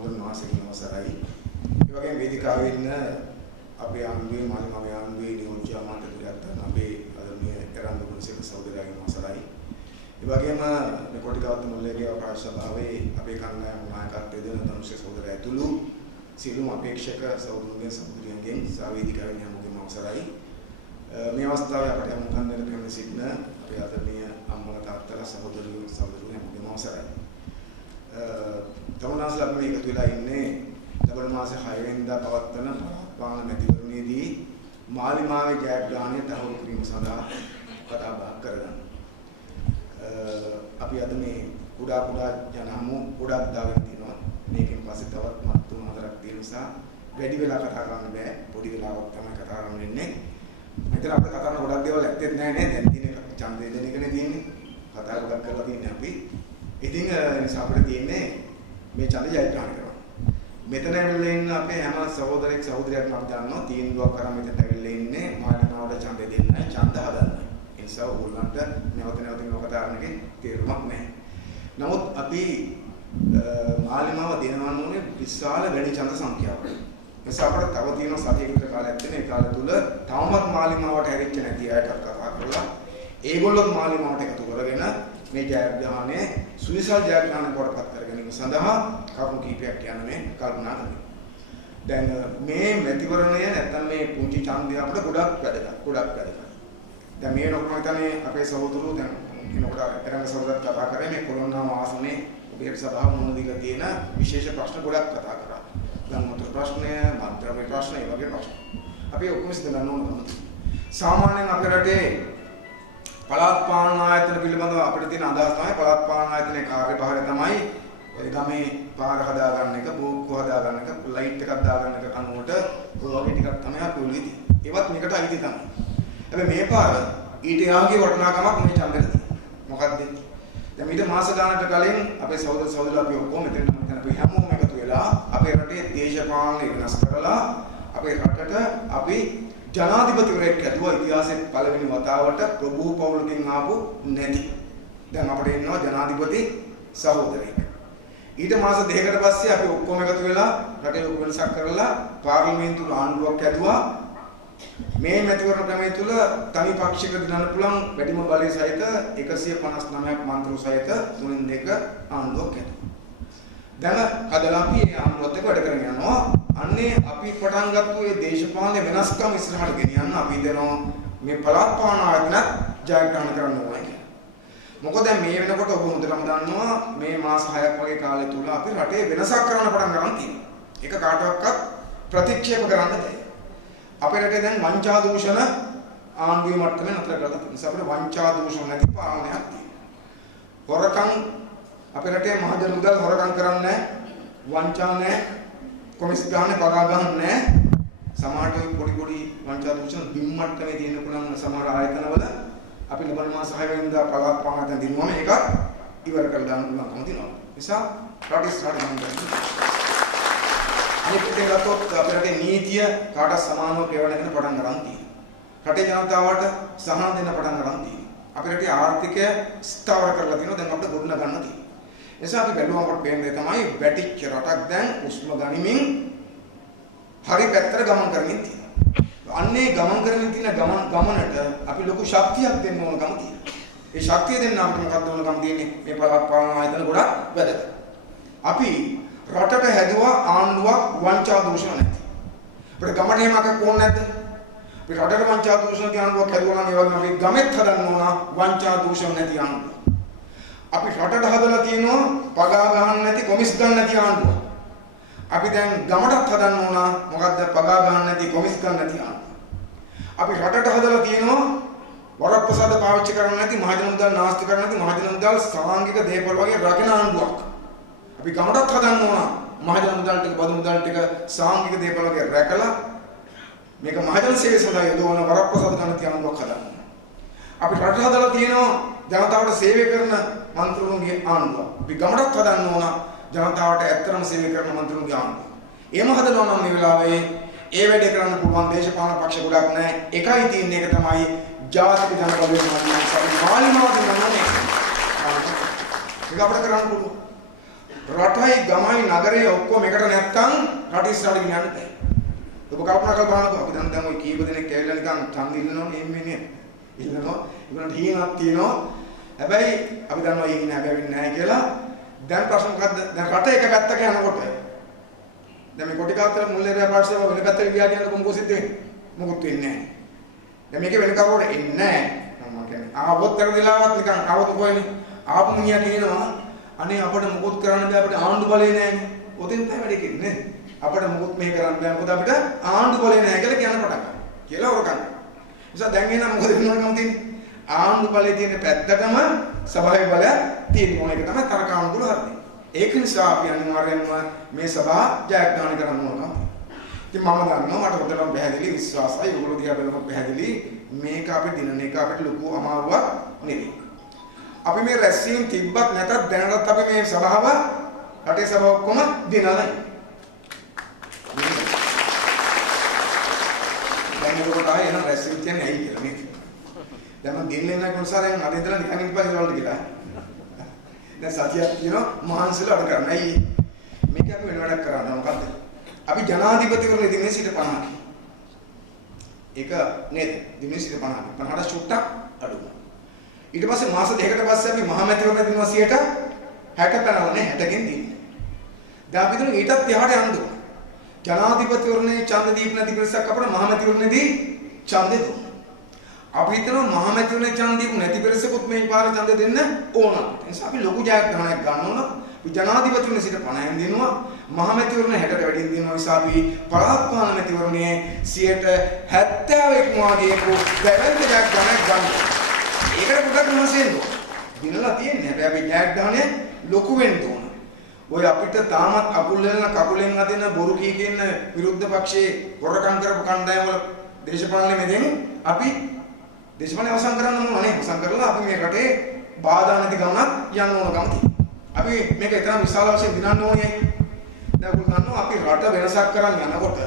හඳුන් වාසකීන අවසරයි. ඒ වගේම වේදිකාවේ ඉන්න අපේ ආණ්ඩුවේ මානව ආණ්ඩුවේ නියෝජ්‍ය අමාත්‍යවරයා ගන්න අපේ ආදරණීය කරන්ද ගුණසේකර සහෝදරයාගේ අවසරයි. ඒ වගේම මේ කොටිගාවත් මුල්ලේගේ ප්‍රාදේශ සභාවේ අපේ කණ්ඩායම නායකත්වයේ දෙන ධනුෂ්‍ය සහෝදරයා ඇතුළු සියලුම අපේක්ෂක සහෝදරුන්ගේ සහෝදරියන්ගෙන් සාවේදිකාවේ නියමුගෙන් අවසරයි. මේ අවස්ථාවේ අපට යම් කන්දර දෙන්න සිටින අපේ ආදරණීය අම්මලා තාත්තලා සහෝදරයෝ සහෝදරුවෝ හැමෝගෙම අවසරයි. තමුන්නාස්ලා අපි එකතු වෙලා ඉන්නේ ලබන මාසේ 6 වෙනිදා පවත්වන පාලන මැතිවරණයේදී මාලිමාවේ ජයග්‍රහණය තහවුරු කිරීම සඳහා කතා බහ කරගන්න. අපි අද මේ කුඩා ජනහමු ගොඩක් දාගෙන තිනවා. මේකෙන් පස්සේ තවත් මත් 3-4ක් තියෙන නිසා වැඩි වෙලා කතා කරන්න බෑ. පොඩි වෙලාවක් තමයි කතා කරන්න වෙන්නේ. මෙතන අපිට කතා කරන ගොඩක් දේවල් ඇත්තෙත් නෑ නේද? දැන් තියෙන ඡන්දය දෙන එකනේ තියෙන්නේ. කතා ගොඩක් කරලා තියෙන්නේ අපි. ඉතින් නිසා අපිට තියෙන්නේ මේ ඡන්දය ජයග්‍රහණය කරනවා. මෙතන ඇවිල්ලා ඉන්න අපේ හැම සහෝදරෙක් සහෝදරියක්ම අපි දන්නවා තීන්දුවක් කරන් මෙතන ඇවිල්ලා ඉන්නේ මානවවට ඡන්දය දෙන්නයි ඡන්ද හදන්න. ඒ නිසා ඕගොල්ලන්ට නැවත මේක කතා කරන එකේ තේරුමක් නැහැ. නමුත් අපි මාලිමාව දෙනවන්න ඕනේ විශාල වැඩි ඡන්ද සංඛ්‍යාවක්. නිසා අපිට තව තියෙන සතියකට කාලයක් තියෙන ඒ කාලය තුල තවමත් මාලිමාවට හැරිච්ච නැති අයට කතා කරලා ඒගොල්ලොත් මාලිමාවට එකතු කරගෙන මේ ජයග්‍රහණය සුවිසල් ජයග්‍රහණයක් වඩපත් කර ගැනීම සඳහා කරුණු කීපයක් යන මේ කල්පනා කරනවා. දැන් මේ මැතිවරණය නැත්නම් මේ පුංචි ඡන්දය අපිට ගොඩක් වැදගත්. දැන් මේ නොකමතනේ අපේ සහෝදරයෝ දැන් කෙනෙකුට පෙරංග සහෝදරත් කතා කරේ මේ කොළොන්නාම ආසනේ උපේර සභාව මුණ දීලා තියෙන විශේෂ ප්‍රශ්න ගොඩක් කතා කරා. දැන් මතර ප්‍රශ්නය, මන්ත්‍රාවේ ප්‍රශ්න, ඒ වගේ ප්‍රශ්න. අපි ඔක්කොම සිතන්න ඕන. සාමාන්‍යයෙන් අපේ රටේ පළාත් පාලන ආයතන පිළිබඳව අපිට තියෙන අදහස් තමයි පළාත් පාලන ආයතනයේ කාර්යභාරය තමයි ඔය ගමේ පාර හදාගන්න එක, බෝක්කු හදාගන්න එක, ලයිට් එකක් දාගන්න එක කනුවට ඔය වගේ ටිකක් තමයි අපි ඔළුවේ තියෙන්නේ. ඒවත් මේකට අයිති තමයි. හැබැයි මේ පාර ඊට යාගේ වටිනාකමක් මේ ඡන්දෙට තියෙනවා. මොකද්ද? දැන් ඊට මාස ගානකට කලින් අපේ සහෝදර අපි ඔක්කොම මෙතන අපි හැමෝම එකතු වෙලා අපේ රටේ දේශපාලනය වෙනස් කරලා අපේ රටට අපි ජනාධිපතිවරයෙක් ඇදුවා ඉතිහාසයේ පළවෙනි වතාවට ප්‍රභූ පවුලකින් ආපු නැති. දැන් අපිට ඉන්නවා ජනාධිපති සහෝදරයෙක්. ඊට මාස දෙකකට පස්සේ අපි ඔක්කොම එකතු වෙලා රටේ ලොකු වෙනසක් කරලා පාර්ලිමේන්තු ආණ්ඩුවක් ඇදුවා. මේ මැතිවරණ ක්‍රමය තුල තනි පක්ෂයක දිනන්න පුළුවන් වැඩිම බලය සහිත 159ක් මන්ත්‍රී සහිත 3-2 ආණ්ඩුවක් ඇදුවා. දැන් අදලා අපි මේ ආණ්ඩුවත් එක්ක වැඩ කරගෙන යනවා. අන්නේ අපි පටන් ගත්ත මේ දේශපාලන වෙනස්කම් ඉස්සරහට ගෙනියන්න අපි දෙනවා මේ පළාත් පාලන ආයතන ජයග්‍රහණය කරන්න ඕනේ කියලා. මොකද මේ වෙනකොට ඔබ හොඳටම දන්නවා මේ මාස 6ක් වගේ කාලය තුල අපි රටේ වෙනසක් කරන්න පටන් ගන්න තියෙනවා. ඒක කාටවත් ප්‍රතික්ෂේප කරන්න බැහැ. අපේ රටේ දැන් වංචා දූෂණ ආණ්ඩුවේ මට්ටමේ නතර කරලා තියෙනවා. නිසා අපිට වංචා දූෂණ නැති පාලනයක් තියෙනවා. හොරකම් අපේ රටේ මහජන මුදල් හොරකම් කරන්නේ නැහැ. වංචා නැහැ. කොමිස් ගන්න පගා ගන්න නැහැ. සමහරට පොඩි වංචා දූෂණ බිම් මට්ටමේ තියෙන පුළුවන් සමහර ආයතනවල අපි ලබන මාස 6 වෙනිදා පළාත් පාලන දිනුවම ඒක ඉවර කරලා දාන්න පුළුවන්කම තියෙනවා. නිසා රටේ ස්ථාන ගන්න. අනිත් එක ගත්තොත් අපේ රටේ නීතිය කාටත් සමානව කෙරවන එක පටන් ගන්න තියෙනවා. රටේ ජනතාවට සහන දෙන්න පටන් ගන්න තියෙනවා. අපේ රටේ ආර්ථිකය ස්ථාවර කරලා තියෙනවා. දැන් අපිට ගොඩනගා ගන්න තියෙනවා. නිසා අපි බැලුවම අපට පේන්නේ තමයි වැටිච්ච රටක් දැන් උස්ම ගනිමින් හරි පැත්තට ගමන් කරමින් තියෙනවා. අන්නේ ගමන් කරමින් තියෙන ගමනට අපි ලොකු ශක්තියක් දෙන්න ඕන ගම තියෙනවා. ඒ ශක්තිය දෙන්න අපිට මොකක්ද ඕන ගම තියෙන්නේ? මේ පළාත් පාලන ආයතන ගොඩක් වැදගත්. අපි රටට හැදුවා ආණ්ඩුවක් වංචා දූෂණ නැති. අපිට ගමට එහෙම එකක් ඕනේ නැද්ද? අපි රටට වංචා දූෂණ කියන ආණ්ඩුවක් හැදුවා නම් ඒ වගේම අපි ගමෙත් හදන්න ඕන වංචා දූෂණ නැති ආණ්ඩුවක්. අපි රටට හදලා තියෙනවා පගා ගන්න නැති කොමිස් ගන්න නැති ආණ්ඩුවක්. අපි දැන් ගමටත් හදන්න ඕන මොකද්ද පගා ගන්න නැති කොමිස් ගන්න නැති ආණ්ඩුවක්. අපි රටට හදලා තියෙනවා වරප්‍රසාද පාවිච්චි කරන්නේ නැති මහජන මුදල් නාස්ති කරන්නේ නැති මහජන මුදල් සාංගික දේපොළ වගේ රකින ආණ්ඩුවක්. අපි ගමටත් හදන්න ඕන මහජන මුදල් ටික බදු මුදල් ටික සාංගික දේපොළ වගේ රැකලා මේක මහජන සේවය සඳහා යොදවන වරප්‍රසාද ගන්න තියන ආණ්ඩුවක් හදන්න. අපි රට හදලා තියෙනවා ජනතාවට සේවය කරන මන්ත්‍රීවරුන්ගේ ආණ්ඩුව. අපි ගමටත් හදන්න ඕන ජනතාවට ඇත්තටම සේවය කරන මන්ත්‍රීවරුන්ගේ ආණ්ඩුව. එහෙම හදනවා නම් මේ වෙලාවේ ඒ වැඩේ කරන්න පුළුවන් දේශපාලන පක්ෂ ගොඩක් නැහැ. එකයි තියෙන එක තමයි ජාතික ජනබලයේ මාලිමාව දෙනවා. ඒක අපිට කරන්න පුළුවන්. රටයි ගමයි නගරේ ඔක්කොම එකට නැත්තම් රට ඉස්සරහට ගෙනියන්න බෑ. ඔබ කල්පනා කරලා බලන්නකෝ අපි දැන් ඔය කීප දෙනෙක් ඇවිල්ලා නිකන් ඡන්ද ඉල්ලනවනේ එන්නේ නේද? ඉල්ලනවා. ඒගොල්ලන්ට හීනක් තියෙනවා. හැබැයි අපි දන්නවා ඊගෙන හැබැයි නැහැ කියලා. දැන් ප්‍රශ්න මොකද්ද? දැන් රට එක පැත්තක යනකොට දැන් මේ කොටි කාත්තර මුල්ලේරියා පාර්ශව වෙන පැත්තට ගියා කියනකොට මොකද සිද්ධ වෙන්නේ? මොකුත් වෙන්නේ නැහැ. දැන් මේකේ වෙන කවුරුද එන්නේ නැහැ. මම කියන්නේ ආවොත් කරදලාවත් නිකන් ආවොත් කොහෙනේ? ආපු මිනිහා කියනවා අනේ අපිට මොකුත් කරන්න බෑ අපිට ආණ්ඩු බලය නැහැනේ. ඔතෙන් තමයි වැඩේ කියන්නේ. අපිට මොකුත් මේ කරන්න බෑ මොකද අපිට ආණ්ඩු බලය නැහැ කියලා කියන පටන් ගන්නවා. කියලා හොරකම්. නිසා දැන් එනවා මොකද වෙනවද තියෙන්නේ? ආණ්ඩු බලය තියෙන පැත්තටම සභාවේ බලය තියෙන ඕන එක තමයි තරකානුකූල හරිනේ. ඒක නිසා අපි අනිවාර්යයෙන්ම මේ සභාව ජයග්‍රහණය කරන්න ඕන. ඉතින් මම දන්නවා මට හොඳටම පැහැදිලි විශ්වාසයි ඔයගොල්ලෝ දිහා බලනකොට පැහැදිලි මේක අපි දිනන එක අපිට ලොකු අමාරුවක් නෙවෙයි. අපි මේ රැස්වීම තිබ්බත් නැතත් දැනටත් අපි මේ සභාව රටේ සභාව ඔක්කොම දිනනයි. දැන් මොකද ආයේ එන රැස්වීම කියන්නේ ඇයි කියලා නේද? දැන් මම දින්නේ නැහැ කොහොමද දැන් අද ඉඳලා නිකන් ඉන්නපස්සේ වලට කියලා. දැන් සතියක් තියෙනවා මහන්සියලා අඩ කරන්න. ඇයි මේක අපි වෙන වැඩක් කරන්නේ මොකද්ද? අපි ජනාධිපතිවරුන් ඉදින්නේ සිට 50. ඒක නේද? දිනේ සිට 50. 50ට චුට්ටක් අඩු. ඊට පස්සේ මාස දෙකකට පස්සේ අපි මහමැතිවරණ දිනවා 60 පැනවන්නේ 60කින් දින්නේ. දැන් අපි දුන්න ඊටත් එහාට යන්න ඕන. ජනාධිපතිවරණේ ඡන්ද දීප නැති පිරිසක් අපිට මහමැතිවරණේදී ඡන්දෙ දුන්නා. අපි හිතනවා මහමැතිවරණේ ඡන්ද දීප නැති පිරිසකුත් මේ පාර ඡන්ද දෙන්න ඕන. ඒ නිසා අපි ලොකු ජයග්‍රහණයක් ගන්න ඕන. අපි ජනාධිපතිවරණේ සිට 50න් දිනුවා. මහමැතිවරණ 60ට වැඩියෙන් දිනුවා. නිසා අපි පළාත් පාලන මැතිවරණයේ 70% වාගේකෝ දැවැන්ත ජයග්‍රහණයක් ගන්නවා. ඒකට පොඩක් මහන්සියෙන් දිනලා තියෙන්නේ. හැබැයි අපි ජයග්‍රහණය ලොකු වෙන්න ඕන. ඔය අපිට තාමත් අකුල් වෙන කකුලෙන් අදින බොරු කී කියන විරුද්ධ පක්ෂයේ හොරකම් කරපු කණ්ඩායම වල දේශපාලනේ මෙතෙන් අපි දේශපාලනේ අවසන් කරන්න ඕන නේ. අවසන් කරලා අපි මේ රටේ බාධා නැති ගමනක් යන්න ඕන ගම තියෙනවා. අපි මේක ඊතරම් විශාල වශයෙන් දිනන්න ඕනේ. දැන් ඔයගොල්ලෝ දන්නවා අපි රට වෙනසක් කරන් යනකොට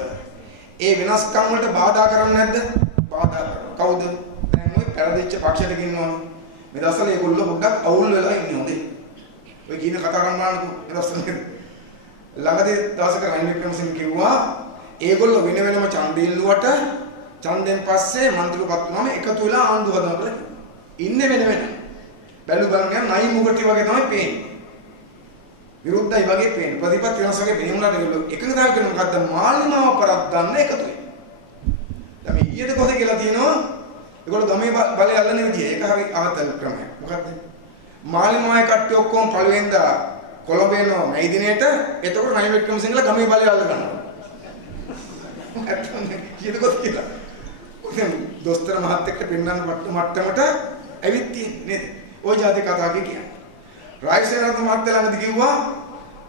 ඒ වෙනස්කම් වලට බාධා කරන්නේ නැද්ද? බාධා කරනවා. කවුද? දැන් ඔය පෙරදිච්ච පක්ෂයට කියනවනේ. මේ දවස්වල ඒගොල්ලෝ පොඩ්ඩක් අවුල් වෙලා ඉන්නේ හොඳේ. ඔය කියන කතා කරනවානකෝ ඒ දවස්වල ළඟදී දවසක රනිල් වික්‍රමසිංහ කිව්වා ඒගොල්ලෝ වෙන වෙනම ඡන්දෙ ඉල්ලුවට ඡන්දෙන් පස්සේ මන්ත්‍රීපත් වුණාම එකතු වෙලා ආණ්ඩු හදනවා කියලා ඉන්නේ වෙන වෙන. බැලු බලන්න නයි මුගටි වගේ තමයි පේන්නේ. විරුද්ධයි වගේ පේන්නේ. ප්‍රතිපත්ති වෙනස් වගේ පේනුණාට ඒගොල්ලෝ එකඟතාවය කියන මොකද්ද? මාළිමාව පරද්දන්න එකතු වෙනවා. දැන් මේ ඊයේද කොහෙද කියලා තියෙනවා ඒගොල්ලෝ ගමේ බලය අල්ලන විදිය. ඒක හරි අවතල් ක්‍රමයක්. මොකද්ද? මාළිමාවේ කට්ටිය ඔක්කොම පළවෙනිදා කොළඹ එනවා මේ දිනේට. එතකොට රනිල් වික්‍රමසිංහලා ගමේ බලය අල්ල ගන්නවා. කීයද කොහෙද කියලා. ඔතන දොස්තර මහත්තයෙක්ට පෙන්නන්න මට්ටමට ඇවිත් තියෙන්නේ නේද? ওই જાති කතා කියන්නේ. රාජසේනාරත්න මහත්තයා ළඟදී කිව්වා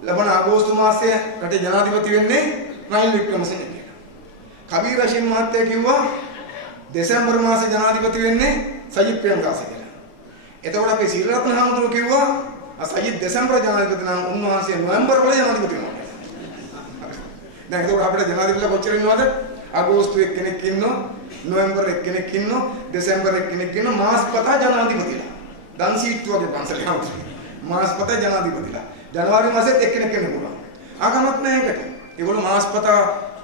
ලබන අගෝස්තු මාසයේ රටේ ජනාධිපති වෙන්නේ රනිල් වික්‍රමසිංහ කියලා. කබීර් රෂීද් මහත්තයා කිව්වා දෙසැම්බර් මාසයේ ජනාධිපති වෙන්නේ සජිත් ප්‍රේමදාස කියලා. එතකොට අපි සීලරත්න හාමුදුරුවෝ කිව්වා සජිත් දෙසැම්බර් ජනාධිපති නම් උන්වහන්සේ නොවැම්බර් වල ජනාධිපති වෙනවා. දැන් එතකොට අපිට ජනාධිපතිලා කොච්චර ඉන්නවද? අගෝස්තු එක්කෙනෙක් ඉන්නවා, නොවැම්බර් එක්කෙනෙක් ඉන්නවා, දෙසැම්බර් එක්කෙනෙක් ඉන්නවා, මාස පතා ජනාධිපතිලා. දන් සීට්ටු වගේ පන්සලේ හාමුදුරුවෝ. මාස පතා ජනාධිපතිලා. ජනවාරි මාසෙත් එක්කෙනෙක් වෙන්න පුළුවන්. ආගමක් නැහැ ඒකට. ඒගොල්ලෝ මාස පතා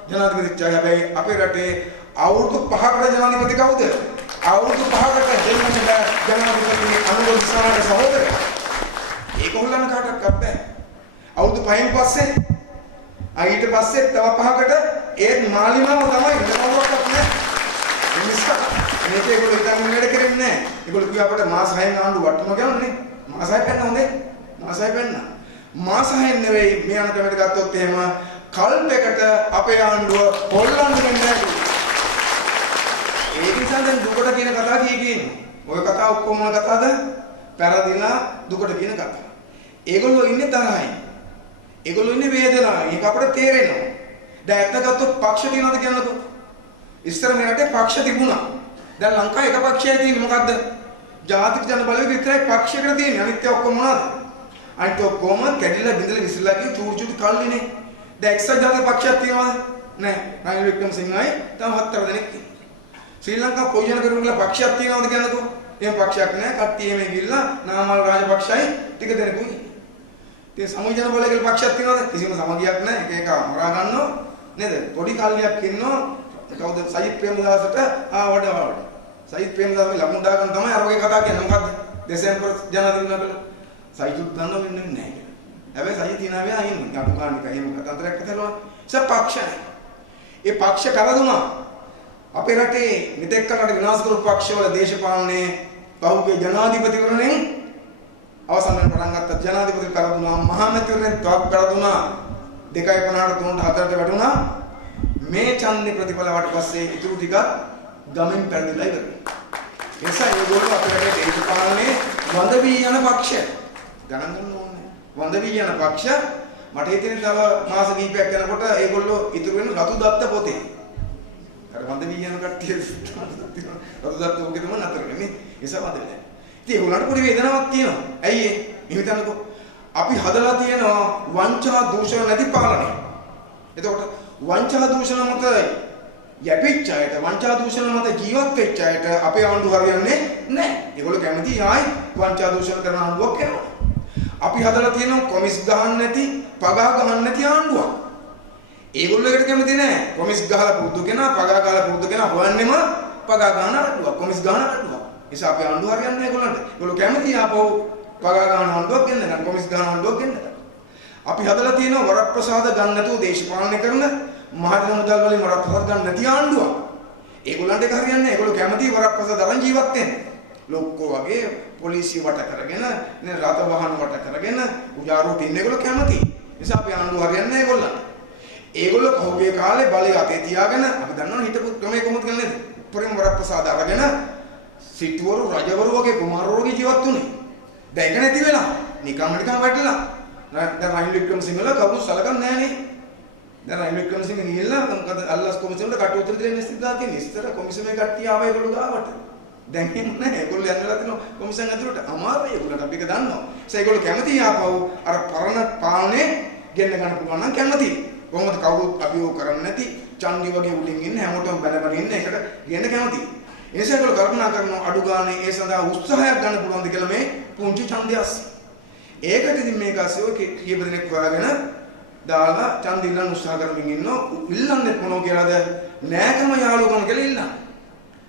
ජනාධිපතිච්චා. හැබැයි අපේ රටේ අවුරුදු 5කට ජනාධිපති කවුද? අවුරුදු 5කට ජනමත ජනාධිපති අනුර දිසානාගේ සහෝදරයා. ඒක හොල්ලන්න කාටවත් බෑ. අවුරුදු 5න් පස්සේ ඊට පස්සේ තව 5කට ඒත් මාලිමාව තමයි නෝරක්වත් නෑ. ඒ නිසා මේක ඒගොල්ලෝ හිතන්නේ වැඩ කරන්නේ නෑ. ඒගොල්ලෝ කිව්වා අපිට මාස 6න් ආණ්ඩු වටනවා කියන්නේ. මාස 6 පෙන්න හොඳේ. මාස 6 පෙන්න. මාස 6න් නෙවෙයි මේ අන කැමති ගත්තොත් එහෙම කල්පයකට අපේ ආණ්ඩුව හොල්ලන්න වෙන්නේ නෑ. ඒක නිසා දැන් දුකට කියන කතාව කියන්නේ. ඔය කතාව ඔක්කොම මොන කතාවද? පෙරදිලා දුකට කියන කතාව. ඒගොල්ලෝ ඉන්නේ තරහයි. ඒගොල්ලෝ ඉන්නේ වේදනාවෙන්. ඒක අපිට තේරෙනවා. දැන් ඇත්ත ගත්තොත් පක්ෂ තියනවාද කියන්නකෝ. ඉස්සර මේ රටේ පක්ෂ තිබුණා. දැන් ලංකාවේ එක පක්ෂයයි තියෙන්නේ මොකද්ද? ජාතික ජන බලවේග විතරයි පක්ෂයකට තියෙන්නේ. අනිත් ඒවා ඔක්කොම මොනවද? අනිත් ඔක්කොම කැඩිලා බිඳලා විසිරලා ගිය චූටි චූටි කල්ලිනේ. දැන් එක්සත් ජාතික පක්ෂයක් තියෙනවද? නැහැ. රනිල් වික්‍රමසිංහයි තව 7 දෙනෙක් ඉන්නවා. ශ්‍රී ලංකා පොයිජන කරුණු කියලා පක්ෂයක් තියෙනවද කියන්නකෝ. එහෙම පක්ෂයක් නැහැ. කට්ටිය මේ ගිල්ලා නාමල් රාජපක්ෂයි ටික දෙනෙකුයි. ඉතින් සමගි ජන බලය කියලා පක්ෂයක් තියෙනවද? කිසිම සමගියක් නැහැ. එක එක අමරා ගන්නවා නේද? පොඩි කල්ලියක් ඉන්නවා. කවුද සජිත් ප්‍රේමදාසට වඩ. සජිත් ප්‍රේමදාසගේ ලකුණු දාගන්න තමයි අර වගේ කතා කියන්නේ. මොකද්ද? දෙසැම්බර් ජනාධිපතිතුමාට සජිත් දන්නව වෙන්නේ නැහැ කියලා. හැබැයි සජිත් තියනවා අයින් අනුකානික එහෙම කතාන්තරයක් කතාවනවා. පක්ෂයි. ඒ පක්ෂ කරදුනා. අපේ රටේ මෙතෙක් කලකට විනාශ කරපු පක්ෂවල දේශපාලනයේ පහුගිය ජනාධිපතිවරණෙන් අවසන් වෙන පටන් ගත්ත ජනාධිපති කරදුනා මහමැතිවරණෙන් තවත් කරදුනා 2.50ට 3ට 4ට වැටුණා. මේ ඡන්දේ ප්‍රතිඵල වට පස්සේ ඉතුරු ටික ගමෙන් පැනලා ඉවරයි. එසා ඒගොල්ලෝ අපේ රටේ දේශපාලනයේ වඳ වී යන පක්ෂ ගණන් ගන්න ඕනේ. වඳ වී යන පක්ෂ මට හිතෙන තව මාස කිහිපයක් යනකොට ඒගොල්ලෝ ඉතුරු වෙන රතු දත්ත පොතේ. අර වඳ වී යන කට්ටිය රතු දත්ත පොතේ තමයි නතර වෙන්නේ. ඒසම වඳ වෙන්නේ. ඉතින් ඒගොල්ලන්ට පොඩි වේදනාවක් තියෙනවා. ඇයි ඒ? හිතන්නකෝ අපි හදලා තියෙනවා වංචා දූෂණ නැති පාලනය. එතකොට වංචා දූෂණ මත යැපිච්ච අයට වංචා දූෂණ මත ජීවත් වෙච්ච අයට අපේ ආණ්ඩුව හරියන්නේ නැහැ. ඒගොල්ලෝ කැමති ආයි වංචා දූෂණ කරන ආණ්ඩුවක් එනවා. අපි හදලා තියෙනවා කොමිස් ගහන්න නැති, පගා ගහන්න නැති ආණ්ඩුවක්. ඒගොල්ලෝ ඒකට කැමති නැහැ. කොමිස් ගහලා පුරුදු කෙනා, පගා ගහලා පුරුදු කෙනා හොයන්නෙම පගා ගන්න ආණ්ඩුවක්, කොමිස් ගහන ආණ්ඩුවක්. ඒ නිසා අපේ ආණ්ඩුව හරියන්නේ නැහැ ඒගොල්ලන්ට. ඒගොල්ලෝ කැමති ආපහු පගා ගන්න ආණ්ඩුවක් ගෙන්න ගන්න, කොමිස් ගහන ආණ්ඩුවක් ගෙන්න ගන්න. අපි හදලා තියෙනවා වරප්‍රසාද ගන්න නැතුව දේශපාලනය කරන මහජන මුදල් වලින් වරප්‍රසාද ගන්න නැති ආණ්ඩුවක්. ඒගොල්ලන්ට ඒක හරියන්නේ නැහැ. ඒගොල්ලෝ කැමති වරප්‍රසාද අරන් ජීවත් වෙන්න. ලොක්කෝ වගේ පොලිසිය වට කරගෙන නේ රත වහන වට කරගෙන උජාරුවට ඉන්න ඒගොල්ලෝ කැමති. නිසා අපි ආණ්ඩුව හරියන්නේ නැහැ ඒගොල්ලන්ට. ඒගොල්ලෝ කවුගේ කාලේ බලය අතේ තියාගෙන අපි දන්නවනේ හිටපු ක්‍රමයේ කොහොමද කරන්නේ නේද? උපරිම වරප්‍රසාද අරගෙන සිටුවරු රජවරු වගේ කුමාරවරු වගේ ජීවත් වුණේ. දැන් ඒක නැති වෙලා නිකම්ම වැටලා. දැන් රනිල් වික්‍රමසිංහල කවුරු සලකන්නේ නැහැ නේ. දැන් රනිල් වික්‍රමසිංහ ගිහිල්ලා මොකද අල්ලස් කොමිසමට කටයුතු දෙන්න ඉස්තිලා තියෙන ඉස්තර කොමිසමේ කට්ටිය ආවා ඒගොල්ලෝ ගාවට. දැන් එහෙම නැහැ. ඒගොල්ලෝ යන්නලා තිනවා කොමිසම් ඇතුළට. අමාරුයි ඒගොල්ලන්ට අපි ඒක දන්නවා. ඒගොල්ලෝ කැමති ආපහු අර පරණ පාලනේ ගෙන්න ගන්න පුළුවන් නම් කැමති. කොහොමද කවුරුත් අභියෝග කරන්නේ නැති චන්දි වගේ උඩින් ඉන්න හැමෝටම බැලබැල ඉන්න එකට ගෙන්න කැමති. ඒ නිසා ඒගොල්ලෝ කල්පනා කරනවා අඩු ගානේ ඒ සඳහා උත්සාහයක් ගන්න පුළුවන්ද කියලා මේ පුංචි ඡන්දයස්. ඒකට ඉතින් මේක ASCII කීප දෙනෙක් හොයාගෙන දාලා ඡන්ද ඉල්ලන්න උත්සාහ කරමින් ඉන්නවා. ඉල්ලන්නේ මොනෝ කියලාද? නෑකම යාළුකම කියලා ඉල්ලන්නේ.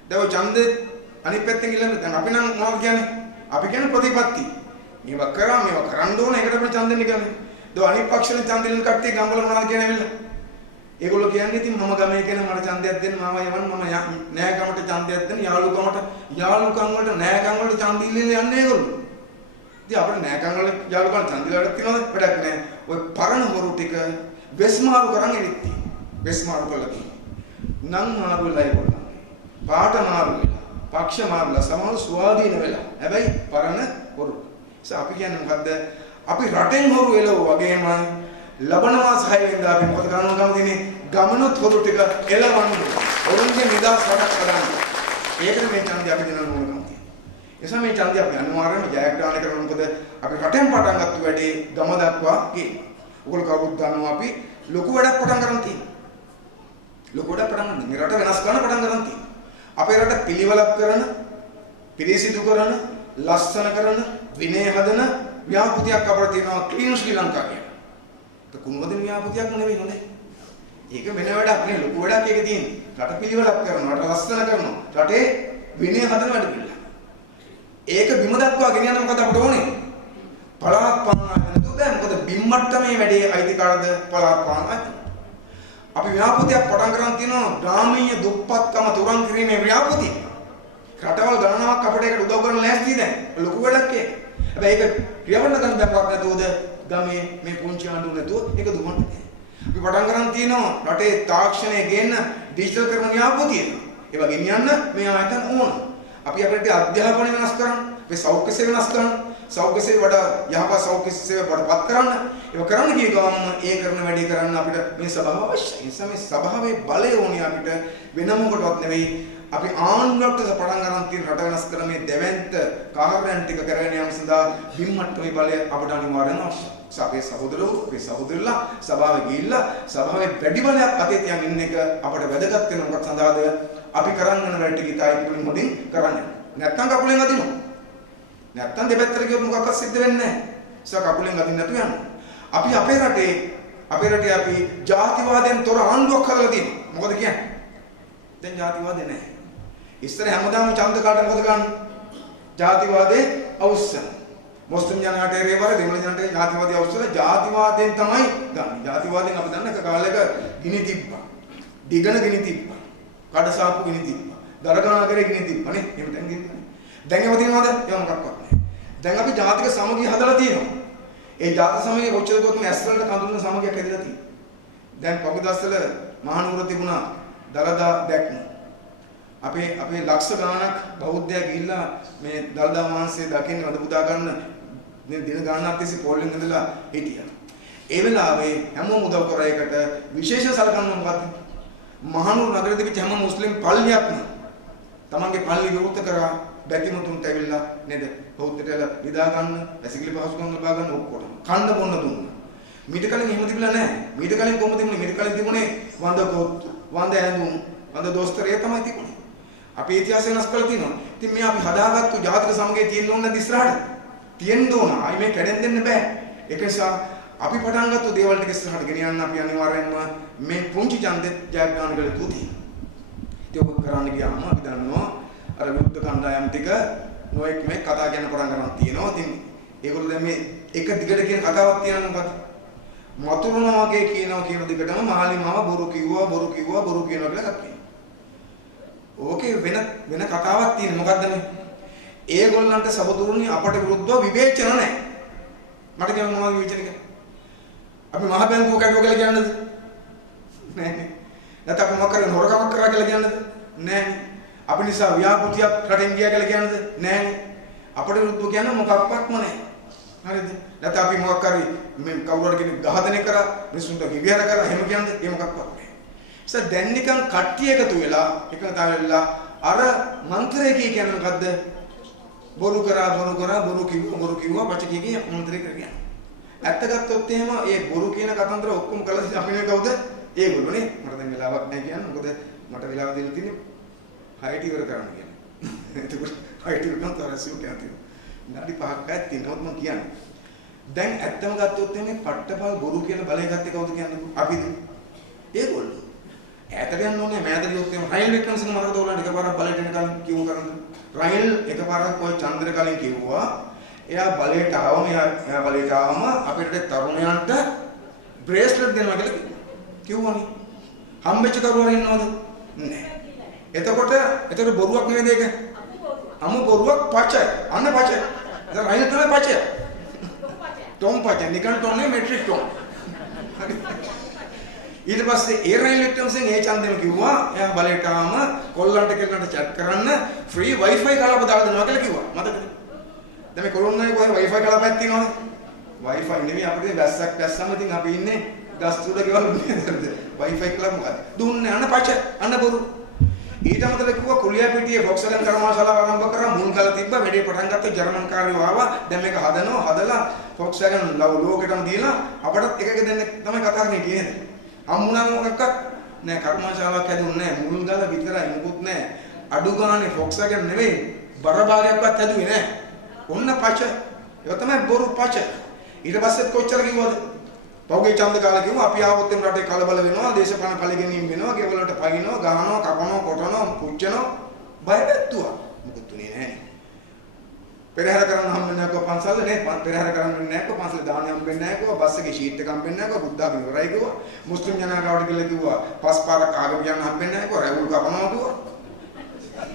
දැන් ඔය ඡන්දේ අනිත් පැත්තෙන් ඉල්ලන්නේ දැන් අපි නම් මොනවද කියන්නේ? අපි කියන්නේ ප්‍රතිපත්ති. මේවා කරන්න ඕන ඒකට අපිට ඡන්ද දෙන්න කියන්නේ. දැන් අනිත් පක්ෂවලින් ඡන්ද දෙන්න කට්ටිය ගම්වල මොනවද කියන්නේ ඇවිල්ලා? ඒගොල්ලෝ කියන්නේ ඉතින් මම ගමේ කෙනා මට ඡන්දයක් දෙන්න මාව යවන්න මම නෑකමට ඡන්දයක් දෙන්න යාළුකම් වලට නෑකම් වලට ඡන්ද ඉල්ලන්නේ යන්නේ ඒගොල්ලෝ. ඉතින් අපිට නෑකම් වල යාළුකම් ඡන්ද වලට තියනවද? වැඩක් නෑ. ඔය පරණ හොරු ටික වෙස්මාරු කරන් ඉරිත් තියෙනවා. වෙස්මාරු කළා තියෙනවා. නම් මාරු වෙලා ඒගොල්ලෝ. පාට මාරු වෙලා. පක්ෂ මාරුලා සමාන ස්වාධීන වෙලා. හැබැයි පරණ හොරු. අපි කියන්නේ මොකද්ද? අපි රටෙන් හොරු එළවෝ වගේම ලබන මාස 6 වෙනිදා අපි මොකද කරන්න කැමතිනේ? ගමනොත් හොරු ටික එළවන්න. ඔවුන්ගේ නිදහස් රටක් හදන්න. ඒකට මේ ඡන්දය අපි දෙන්න ඕන කමතියි. එසම මේ ඡන්දය අපි අනිවාර්යයෙන්ම ජයග්‍රහණය කරන්න. මොකද අපි රටෙන් පටන් ගත්ත වැඩේ ගම දක්වා ගියේ. ඔයගොල්ලෝ කවුරුත් දන්නවා අපි ලොකු වැඩක් පටන් ගන්න තියෙනවා. ලොකු වැඩක් පටන් ගන්න. මේ රට වෙනස් කරන්න පටන් ගන්න තියෙනවා. අපේ රට පිළිවෙලක් කරන, පිරිසිදු කරන, ලස්සන කරන, විනය හදන ව්‍යාපෘතියක් අපිට තියෙනවා ක්ලීන් ශ්‍රී ලංකා කියන. ඒක කුණුවදින ව්‍යාපෘතියක් නෙවෙයි හොඳේ. ඒක වෙන වැඩක් නෙවෙයි ලොකු වැඩක් ඒක තියෙන්නේ. රට පිළිවෙලක් කරනවා, රට ලස්සන කරනවා, රටේ විනය හදන වැඩ පිළිවෙල. ඒක බිම දක්වා ගෙනියන්න මොකද අපිට ඕනේ? පළාත් පාලන ආයතන දුක මොකද බිම් මට්ටමේ වැඩේ අයිතිකාරද පළාත් පාලන ආයතන. අපි ව්‍යාපෘතියක් පටන් ගන්න තියෙනවා ග්‍රාමීය දුප්පත්කම තුරන් කිරීමේ ව්‍යාපෘතිය. රටවල් ගණනාවක් අපිට ඒකට උදව් කරන්න ලෑස්ති දැන්. ලොකු වැඩක් ඒක. හැබැයි ඒක ක්‍රියාවන්න ගන්න බැක්වක් නැතුවද ගමේ මේ පුංචි ආණ්ඩුව නැතුව ඒක දුවන්නේ. අපි පටන් ගන්න තියෙනවා රටේ තාක්ෂණය ගේන්න ඩිජිටල් කරන ව්‍යාපෘතිය. ඒවා ගෙනියන්න මේ ආයතන ඕන. අපි අපිට අධ්‍යාපනය වෙනස් කරන්න, අපේ සෞඛ්‍ය සේව වෙනස් කරන්න, සෞඛ්‍ය සේව වඩා යහපත් සෞඛ්‍ය සේව වඩපත් කරන්න. ඒක කරන්න ගිය ගමන් ඒ කරන වැඩේ කරන්න අපිට මේ සභාව අවශ්‍යයි. ඒ නිසා මේ සභාවේ බලය ඕනේ අපිට වෙන මොකටවත් නෙවෙයි. අපි ආණ්ඩුවට පටන් ගන්න තියෙන රට වෙනස් කරන මේ දෙවැන්ත කාර්යයන් ටික කරගෙන යාම සඳහා බිම්මට්ටමේ බලය අපට අනිවාර්යයෙන්ම අවශ්‍යයි. අපේ සහෝදරවෝ, අපේ සහෝදරලා සභාවේ ගිහිල්ලා සභාවේ වැඩි බලයක් අතේ තියන් ඉන්න එක අපට වැදගත් වෙන මොකක් සඳහාද? අපි කරන් යන වැඩ ටික ඉතයි පුලින් මුඩින් කරන්නේ. නැත්තම් කකුලෙන් අදිනවා. නැත්තම් දෙපැත්තට ගියොත් මොකක්වත් සිද්ධ වෙන්නේ නැහැ. කකුලෙන් අදින්න නැතු යනවා. අපි අපේ රටේ අපි ජාතිවාදයෙන් තොර ආණ්ඩුවක් හදලා තියෙනවා. මොකද කියන්නේ? දැන් ජාතිවාදේ නැහැ. ඉස්සර හැමදාම ඡන්ද කාට මොකද ගන්න? ජාතිවාදේ අවුස්සන. මුස්ලිම් ජනතාවට රේවර දෙමළ ජනතාවට ජාතිවාදී අවුස්සන ජාතිවාදයෙන් තමයි ගන්න. ජාතිවාදයෙන් අපි දන්න එක කාලයක ගිනි තිබ්බා. දිගන ගිනි තිබ්බා. කඩසාප්පු ගිනි තිබ්බා. දරගානගරේ ගිනි තිබ්බා නේ. එහෙම දැන් ගින්නේ. දැන් ඒව තියෙනවද? ඒව මොකක්වත් නැහැ. දැන් අපි ජාතික සමගිය හදලා තියෙනවා. ඒ ජාතික සමගිය කොච්චර දුරට ඇස් වලට කඳුළු සමගියක් හැදලා තියෙනවා. දැන් පොකුදස්සල මහනුවර තිබුණා දලදා දැක්ම. අපේ ලක්ෂ ගාණක් බෞද්ධයා ගිහිල්ලා මේ දලදා වහන්සේ දකින්න වද පුදා ගන්න දින ගාණක් තිස්සේ පොල්ලෙන් ඉඳලා හිටියා. ඒ වෙලාවේ හැමෝම උදව් කරා එකට විශේෂ සලකන්න මොකද්ද? මහනුවර නගරෙ තිබිච්ච හැම මුස්ලිම් පල්ලියක්ම තමන්ගේ පල්ලි විවෘත කරා බැතිමතුන්ට ඇවිල්ලා නේද? බෞද්ධයලා විදා ගන්න, වැසිකිලි පහසුකම් ලබා ගන්න ඔක්කොම කන්න බොන්න දුන්නා. මීට කලින් එහෙම තිබුණා නැහැ. මීට කලින් කොහොමද තිබුණේ? මීට කලින් තිබුණේ වඳ කොත්තු, වඳ ඇඳුම්, වඳ දොස්තරය තමයි තිබුණේ. අපි ඉතිහාසය වෙනස් කරලා තියෙනවා. ඉතින් මේ අපි හදාගත්තු ජාතික සමගිය තියෙන්න ඕන නැද්ද ඉස්සරහට? තියෙන්න ඕන. ආයි මේ කැඩෙන්න දෙන්න බෑ. ඒක නිසා අපි පටන් ගත්ත දේවල් ටික ඉස්සරහට ගෙනියන්න අපි අනිවාර්යයෙන්ම මේ පුංචි ඡන්දෙත් ජයග්‍රහණ කළ යුතුයි. ඒක ඔබ කරන්න ගියාම අපි දන්නවා අර විරුද්ධ කණ්ඩායම් ටික නොඑක් මේ කතා කියන පටන් ගන්න තියෙනවා. ඉතින් ඒගොල්ලෝ දැන් මේ එක දිගට කියන කතාවක් තියෙනවා මොකද? මතුරුනා වගේ කියනවා කියන දිගටම මහලිමාව බොරු කිව්වා කියනවා කියලා ගත්තා. ඕකේ වෙන කතාවක් තියෙන මොකද්ද මේ? ඒගොල්ලන්ට සහෝදරුනි අපට විරුද්ධව විවේචන නැහැ. මට කියන්න මොනවද විවේචන කියන්නේ? අපි මහ බැංකුව කැඩුවා කියලා කියන්නද? නැහැ. නැත්නම් අපි මොකක් කරේ හොරකමක් කරා කියලා කියන්නද? නැහැ. අපි නිසා ව්‍යාපෘතියක් රටින් ගියා කියලා කියන්නද? නැහැ. අපට විරුද්ධව කියන්න මොකක්වත්ම නැහැ. හරිද? නැත්නම් අපි මොකක් කරේ මේ කවුරු හරි කෙනෙක් ඝාතනය කරා මිනිසුන්ට විවිහාර කරා එහෙම කියන්නද? ඒ මොකක්වත් නැහැ. සර් දැන් නිකන් කට්ටිය එකතු වෙලා එකතාව වෙලා අර මන්ත්‍රය කියන්නේ මොකද්ද? බොරු කිව්වා පච කිය මන්ත්‍රය කරගෙන. ඇත්ත ගත්තොත් එහෙම ඒ බොරු කියන කතන්දර ඔක්කොම කළා අපි නේ කවුද? ඒගොල්ලෝ නේ. මට දැන් වෙලාවක් නැහැ කියන්න. මොකද මට වෙලාව දෙන්න තියෙන්නේ 6ට ඉවර කරන්න කියන්නේ. එතකොට 6ට ඉවර කරනවා තරසියු කියනවා. විනාඩි 5ක් ඇත් තියෙනවද මම කියන්නේ. දැන් ඇත්තම ගත්තොත් එහෙම පට්ටපල් බොරු කියන බලය ගත්තේ කවුද කියන්නේ? අපිද? ඒගොල්ලෝ. ඈතට යන්න ඕනේ මෑතට ගියොත් එහෙම රයිල් වික්‍රමසිංහ මරකට උලන්ට එකපාරක් බලයට එන කලින් කිව්ව කරනද? රයිල් එකපාරක් කොයි චන්ද්‍ර කලින් කිව්වා එයා බලයට ආවම අපිට තරුණයන්ට බ්‍රේස්ලට් දෙනවා කියලා කිව්වනේ. හම්බෙච්ච කරුවර ඉන්නවද? නැහැ. එතකොට බොරුවක් නෙවෙයිද ඒක? අමු බොරුවක් පචය. අන්න පචය. දැන් රයිල් තමයි පචය. ටොම් පචය. නිකන් ටොම් නේ මෙට්‍රික් ටොම්. ඊට පස්සේ ඒ රයිල් වික්‍රමසිංහ ඒ ඡන්දෙම කිව්වා එයා බලයට ආවම කොල්ලන්ට කෙල්ලන්ට chat කරන්න ෆ්‍රී wifi කලාප දාලා දෙනවා කියලා කිව්වා. මතකද? දැන් මේ කොළොන්නනේ කොහේ wifi කලාපයක් තියෙනවද? wifi නෙමෙයි අපිට වැස්සක් ඉතින් අපි ඉන්නේ ගස් තුඩ ගෙවල් නේද? wifi කලාප මොකද? දුන්නේ අන්න පච අන්න බොරු. ඊට අමතරව කිව්වා කුලියාපිටියේ Volkswagen කර්මාශාලාව ආරම්භ කරා මුල් ගල තිබ්බා වැඩේ පටන් ගත්ත ජර්මන් කාර්යෝ ආවා. දැන් මේක හදලා Volkswagen ලෝකෙටම දීලා අපටත් එකක දෙන්න තමයි කතා කරන්නේ කියන්නේ. අම්මුණා මොකක්වත් නෑ කර්මාශාලාවක් හැදුන්නේ නෑ මුල් ගල විතරයි මොකුත් නෑ අඩු ගානේ Volkswagen නෙවෙයි බර භාගයක්වත් හැදුවේ නෑ ඔන්න පච ඒක තමයි බොරු පච ඊට පස්සෙත් කොච්චර කිව්වද පෞගේ ඡන්ද කාලේ කිව්වා අපි ආවොත් එම් රටේ කලබල වෙනවා දේශපාලන පරිගැනීම් වෙනවා ගෙවල් වලට පයින්නවා ගහනවා කපනවා කොටනවා පුච්චනවා බය පැත්තුවා මොකද තුනේ නෑනේ පෙරහැර කරන්න හම්බෙන්නේ නැකෝ පන්සල් නේ පෙරහැර කරන්න නැකෝ පන්සල් දාන්න හම්බෙන්නේ නැකෝ බස් එකේ ෂීට් එක හම්බෙන්නේ නැකෝ බුද්ධාගම ඉවරයි කිව්වා මුස්ලිම් ජනතාවට කියලා කිව්වා පස් පාරක් ආගම යන්න හම්බෙන්නේ නැකෝ රැවුල් කපනවා කිව්වා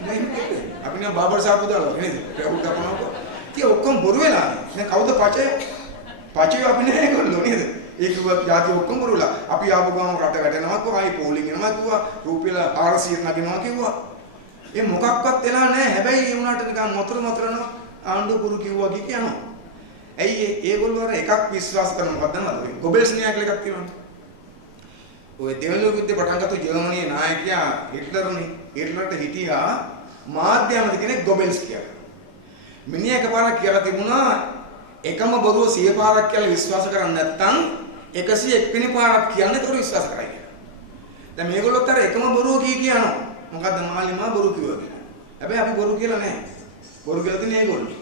නේ අපි නේ බාබර් සාපු දාලා නේද රැවුල් කපනවා ඉතින් ඔක්කොම බොරු වෙලානේ දැන් කවුද පචේ අපි නේ ඒගොල්ලෝ නේද ඒ කිව්වා જાති ඔක්කොම බොරුලා අපි ආපු ගමන් රට වැටෙනවා කිව්වා ආයි පෝලිං එනවා කිව්වා රුපියල් 400 නගිනවා කිව්වා ඒ මොකක්වත් වෙලා නැහැ හැබැයි ඒ උනාට නිකන් මොතරනවා ආණ්ඩු පුරු කිව්වා කියනවා. ඇයි ඒගොල්ලෝ අර එකක් විශ්වාස කරන මොකක්ද දන්නවද? ගොබෙල්ස් න්‍යාය කියලා එකක් තියෙනවනේ. ඔය දෙවන ලෝක යුද්ධේ පටන් ගත්ත ජර්මනියේ නායකයා හිට්ලර්නේ. හිට්ලර්ට හිටියා මාධ්‍ය ඇමති කෙනෙක් ගොබෙල්ස් කියලා. මිනිහා එකපාරක් කියලා තිබුණා එකම බොරුව 100 පාරක් කියලා විශ්වාස කරන්නේ නැත්නම් 101 වෙනි පාරක් කියන්නේ ඒක විශ්වාස කරයි කියලා. දැන් මේගොල්ලොත් අර එකම බොරුව කියනවා. මොකද්ද මාලිමා බොරු කිව්වා කියලා. හැබැයි අපි බොරු කියලා නැහැ. බොරු කියලා තියෙන ඒගොල්ලෝ.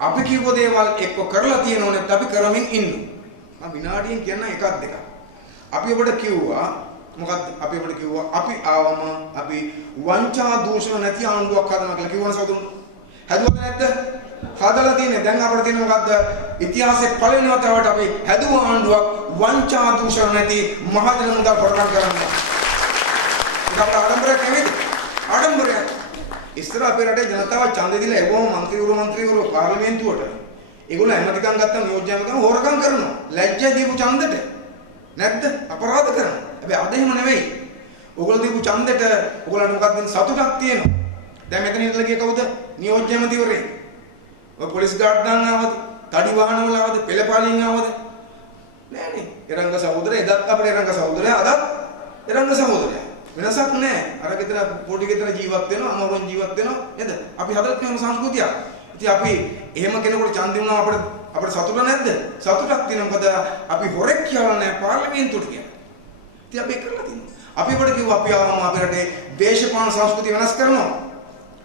අපි කිව්ව දේවල් එක්ක කරලා තියෙනව නැත්නම් අපි කරමින් ඉන්නවා. මම විනාඩියෙන් කියන්න එකක් දෙකක්. අපි ඔබට කිව්වා මොකක්ද? අපි ඔබට කිව්වා අපි ආවම අපි වංචා දූෂණ නැති ආණ්ඩුවක් හදනවා කියලා කිව්වනේ සතුන්. හැදුවද නැද්ද? හදලා තියෙන්නේ. දැන් අපිට තියෙන මොකද්ද? ඉතිහාසයේ පළවෙනි වතාවට අපි හැදුව ආණ්ඩුවක් වංචා දූෂණ නැති මහජන මුදල් හොරකම් කරන්නේ. ඒක අපේ ආඩම්බරයක් නෙවෙයි. ආඩම්බරයක්. ඉස්සර අපේ රටේ ජනතාව ඡන්දෙ දීලා එවම മന്ത്രിවරු පාර්ලිමේන්තුවට ඒගොල්ලෝ ඇමතිකම් ගත්තා නියෝජ්‍ය ඇමතිකම් හොරකම් කරනවා. ලැජ්ජා දීපු ඡන්දෙට නැද්ද? අපරාධ කරනවා. හැබැයි අද එහෙම නෙවෙයි. ඕගොල්ලෝ දීපු ඡන්දෙට ඕගොල්ලන්ට මොකක්ද සතුටක් තියෙනවා. දැන් මෙතන ඉඳලා ගිය කවුද? නියෝජ්‍ය ඇමතිවරේ. ඔය පොලිස් ගාඩ් දාන්න ආවද? තඩි වාහන වල ආවද? පෙළපාලියෙන් ආවද? නෑනේ. එරංග සහෝදරය එදත් අපේ එරංග සහෝදරයා අදත් එරංග සහෝදරයා. වෙනසක් නෑ. අර ගෙදර පොඩි ගෙදර ජීවත් වෙනවා, අමරුන් ජීවත් වෙනවා නේද? අපි හදලා තියෙන සංස්කෘතියක්. ඉතින් අපි එහෙම කෙනෙකුට ඡන්දෙ වුණාම අපිට සතුට නැද්ද? සතුටක් තියෙනවා. මොකද අපි හොරෙක් කියලා නෑ පාර්ලිමේන්තුවට කියලා. ඉතින් අපි කරලා තියෙනවා. අපි කොට කිව්වා අපි ආවම අපේ රටේ දේශපාලන සංස්කෘතිය වෙනස් කරනවා.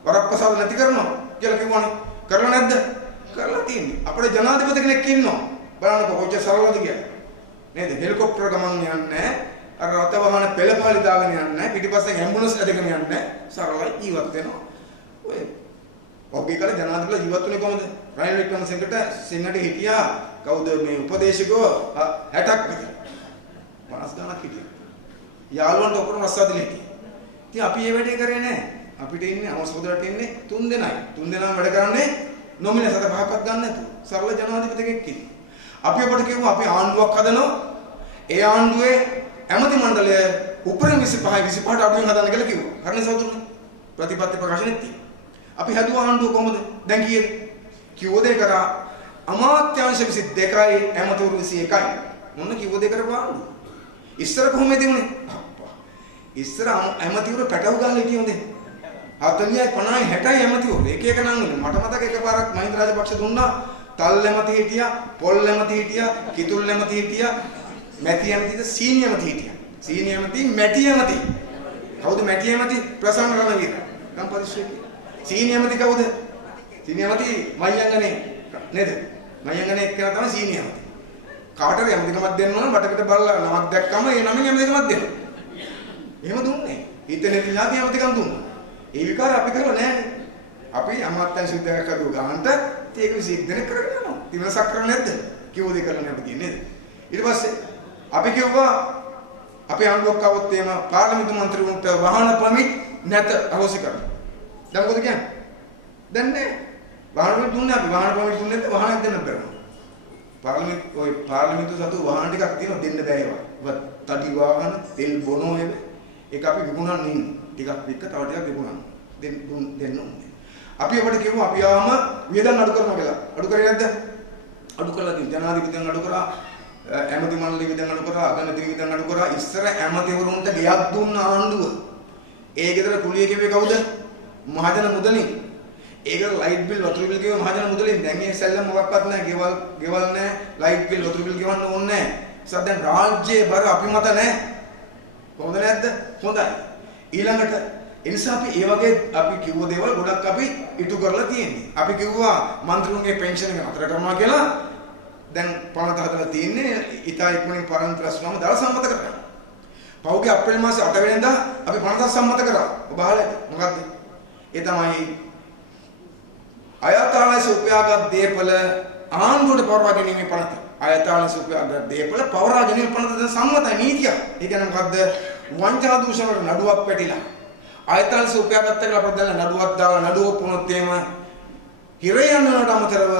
වරප්‍රසාද නැති කරනවා කියලා කිව්වනේ. කරලා නැද්ද? කරලා තියෙන්නේ. අපේ ජනාධිපති කෙනෙක් ඉන්නවා. බලන්නකො කොච්චර සරලද කියලා. නේද? හෙලිකොප්ටර් ගමන් යන්නේ නැහැ. අර රත වහන පෙළපාලි දාගෙන යන්නේ නැහැ. පිටිපස්සෙන් ඇම්බුලන්ස් ඇදගෙන යන්නේ නැහැ. සරලයි ජීවත් වෙනවා. ඔය ඔබේ කාලේ ජනාධිපතිලා ජීවත් වුණේ කොහොමද? රනිල් වික්‍රමසිංහට සිංහට හිටියා කවුද මේ උපදේශකව 60ක් විතර. 50 ගණක් හිටියා. යාළුවන්ට ඔක්කොම රස්සාවදලා හිටියා. ඉතින් අපි මේ වැඩේ කරේ නැහැ. අපිට ඉන්නේ අවසෝදරට ඉන්නේ 3 දෙනයි. 3 දෙනාම වැඩ කරන්නේ නොමිලේ 7-5ක්වත් ගන්න නැතුව. සරල ජනාධිපති කෙනෙක් ඉන්නේ. අපි අපට කිව්වා අපි ආණ්ඩුවක් හදනවා. ඒ ආණ්ඩුවේ ඇමති මණ්ඩලය උපරිම 25 25ට අඩුවෙන් හදන්න කියලා කිව්වා. හරිනේ සෞතුනේ. ප්‍රතිපත්ති ප්‍රකාශනෙත් තියෙනවා. අපි හදුව ආණ්ඩුව කොහොමද? දැන් කීයද? කිව්ව දේ කරා අමාත්‍යාංශ 22යි ඇමතිවරු 21යි. මොන කිව්ව දේ කරපු ආණ්ඩුව? ඉස්සර කොහොමද තිබුණේ? අප්පා. ඉස්සර ඇමතිවරු පැටව ගහලා හිටියේ හොඳේ. 40යි 50යි 60යි ඇමතිවරු එක එක නම් මට මතක එකපාරක් මහින්ද රාජපක්ෂ දුන්නා. තල් ඇමති හිටියා, පොල් ඇමති හිටියා, කිතුල් ඇමති හිටියා, මැටි ඇමතිද සීනි ඇමති හිටියා. සීනි ඇමති, මැටි ඇමති. කවුද මැටි ඇමති? ප්‍රසන්න රණවීර. නම් පරිශ්‍රයේ. සීනි ඇමති කවුද? සීනි ඇමති මයංගනේ නේද? මයංගනේ එක්කන තමයි සීනි ඇමති. කාටද ඇමතිකමක් දෙන්න ඕන බටකට බලලා නමක් දැක්කම ඒ නමින් ඇමතිකමක් දෙනවා. එහෙම දුන්නේ. හිතේ ඥාති ඇමතිකම් දුන්නා. ඒ විකාර අපි කරලා නෑනේ. අපි අමාත්‍යංශ සුද්ධයක් හදුව ගන්නට ඒක 21 දෙනෙක් කරගෙන යනවා. ඉතින් කරන්නේ නැද්ද? කිව්ව දේ කරලා නැහැ අපි නේද? ඊට පස්සේ අපි කිව්වා අපි ආණ්ඩුවක් આવොත් එහෙම පාර්ලිමේන්තු මන්ත්‍රීවරුන්ට වාහන පර්මිට් නැත අහෝසි කරනවා. දැන් මොකද කියන්නේ? දැන් නෑ. වාහන පර්මිට් දුන්නේ අපි වාහන පර්මිට් දුන්නේ නැත්නම් වාහනයක් දෙන්න බැහැ. පාර්ලිමේන්තු සතු වාහන ටිකක් තියෙනවා දෙන්න බෑ ඒවා. තඩි වාහන, තෙල් බොනෝ ඒක අපි විකුණන්නේ ඉන්නේ. ටිකක් වික්ක තව ටිකක් විකුණන්න. දෙන්න ඕනේ. අපි අපිට කිව්වා අපි ආවම වියදම් අඩු කරනවා කියලා. අඩු කරේ නැද්ද? අඩු කළා තියෙනවා. ජනාධිපතියන් අඩු කරා, ඇමති මණ්ඩලෙ වියදම් අඩු කරා, අගමැති වියදම් අඩු කරා. ඉස්සර ඇමතිවරුන්ට ගෙයක් දුන්න ආණ්ඩුව. ඒ ගෙදර කුලිය කිව්වේ කවුද? මහජන මුදලින්. ඒකට ලයිට් බිල්, වතුර බිල් කිව්වේ මහජන මුදලින්. දැන් මේ සැලම මොකක්වත් නැහැ. ගෙවල් නැහැ. ලයිට් බිල්, වතුර බිල් ගෙවන්න ඕනේ නැහැ. ඒසත් දැන් රාජ්‍යයේ බර අපි මත නැහැ. කොහොමද නැද්ද? හොඳයි. ඊළඟට එනිසා අපි ඒ වගේ අපි කිව්ව දේවල් ගොඩක් අපි ඉටු කරලා තියෙන්නේ. අපි කිව්වා මන්ත්‍රීන්ගේ පෙන්ෂන් එක නතර කරනවා කියලා. දැන් පනත හදලා තියෙන්නේ. ඊටා ඉක්මනින් පරණ ප්‍රශ්නම දාලා සම්මත කරගන්න. පහුගිය අප්‍රේල් මාසේ 8 වෙනිදා අපි පනත සම්මත කරා. ඔබ අහලා ඇති. මොකද්ද? ඒ තමයි අයථාලස උපයාගත් දේපල ආණ්ඩුවට පවරවා ගැනීමේ පනත. අයථාලස උපයාගත් දේපල පවරවා ගැනීම පනත දැන් සම්මතයි නීතිය. ඒ කියන්නේ මොකද්ද? වංචා දූෂණ වල නඩුවක් පැටිලා ආයතනස උපයාගත්ත කියලා අපිට දැන් නඩුවක් දාලා නඩුව පුනොත් එහෙම හිර යනවට අමතරව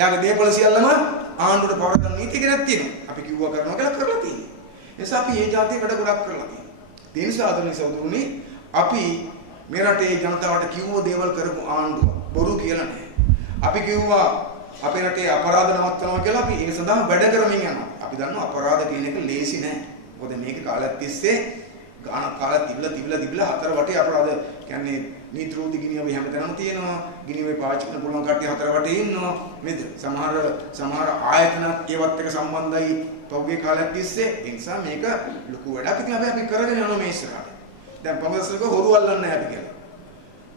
යාගේ දේපල සියල්ලම ආණ්ඩුවට පවර ගන්න නීති කෙනෙක් තියෙනවා. අපි කිව්වා කරනවා කියලා කරලා තියෙනවා. ඒ නිසා අපි මේ જાතිය වැඩ ගොඩක් කරලා තියෙනවා. ඒ නිසා ආදරණීය සහෝදරුනි අපි මේ රටේ ජනතාවට කිව්ව දේවල් කරපු ආණ්ඩුව බොරු කියලා නෑ. අපි කිව්වා අපේ රටේ අපරාධ නවත්තනවා කියලා අපි ඒ සඳහා වැඩ කරමින් යනවා. අපි දන්නවා අපරාධ කියන එක ලේසි නෑ. මොකද මේක කාලයක් තිස්සේ ගානක් කාලයක් තිබිලා හතර වටේ අපරාධ කියන්නේ නීති රෝධි ගිනියම හැමතැනම තියෙනවා. ගිනියමේ පාවිච්චි කරන පුළුවන් කට්ටිය හතර වටේ ඉන්නවා. නේද? සමහර ආයතන ඒවත් එක්ක සම්බන්ධයි පෞගේ කාලයක් තිස්සේ. ඒ නිසා මේක ලොකු වැඩක්. ඉතින් අපි කරගෙන යනවා මේ ඉස්සරහට. දැන් පොමසල්ක හොරු අල්ලන්නේ නැහැ අපි කියලා.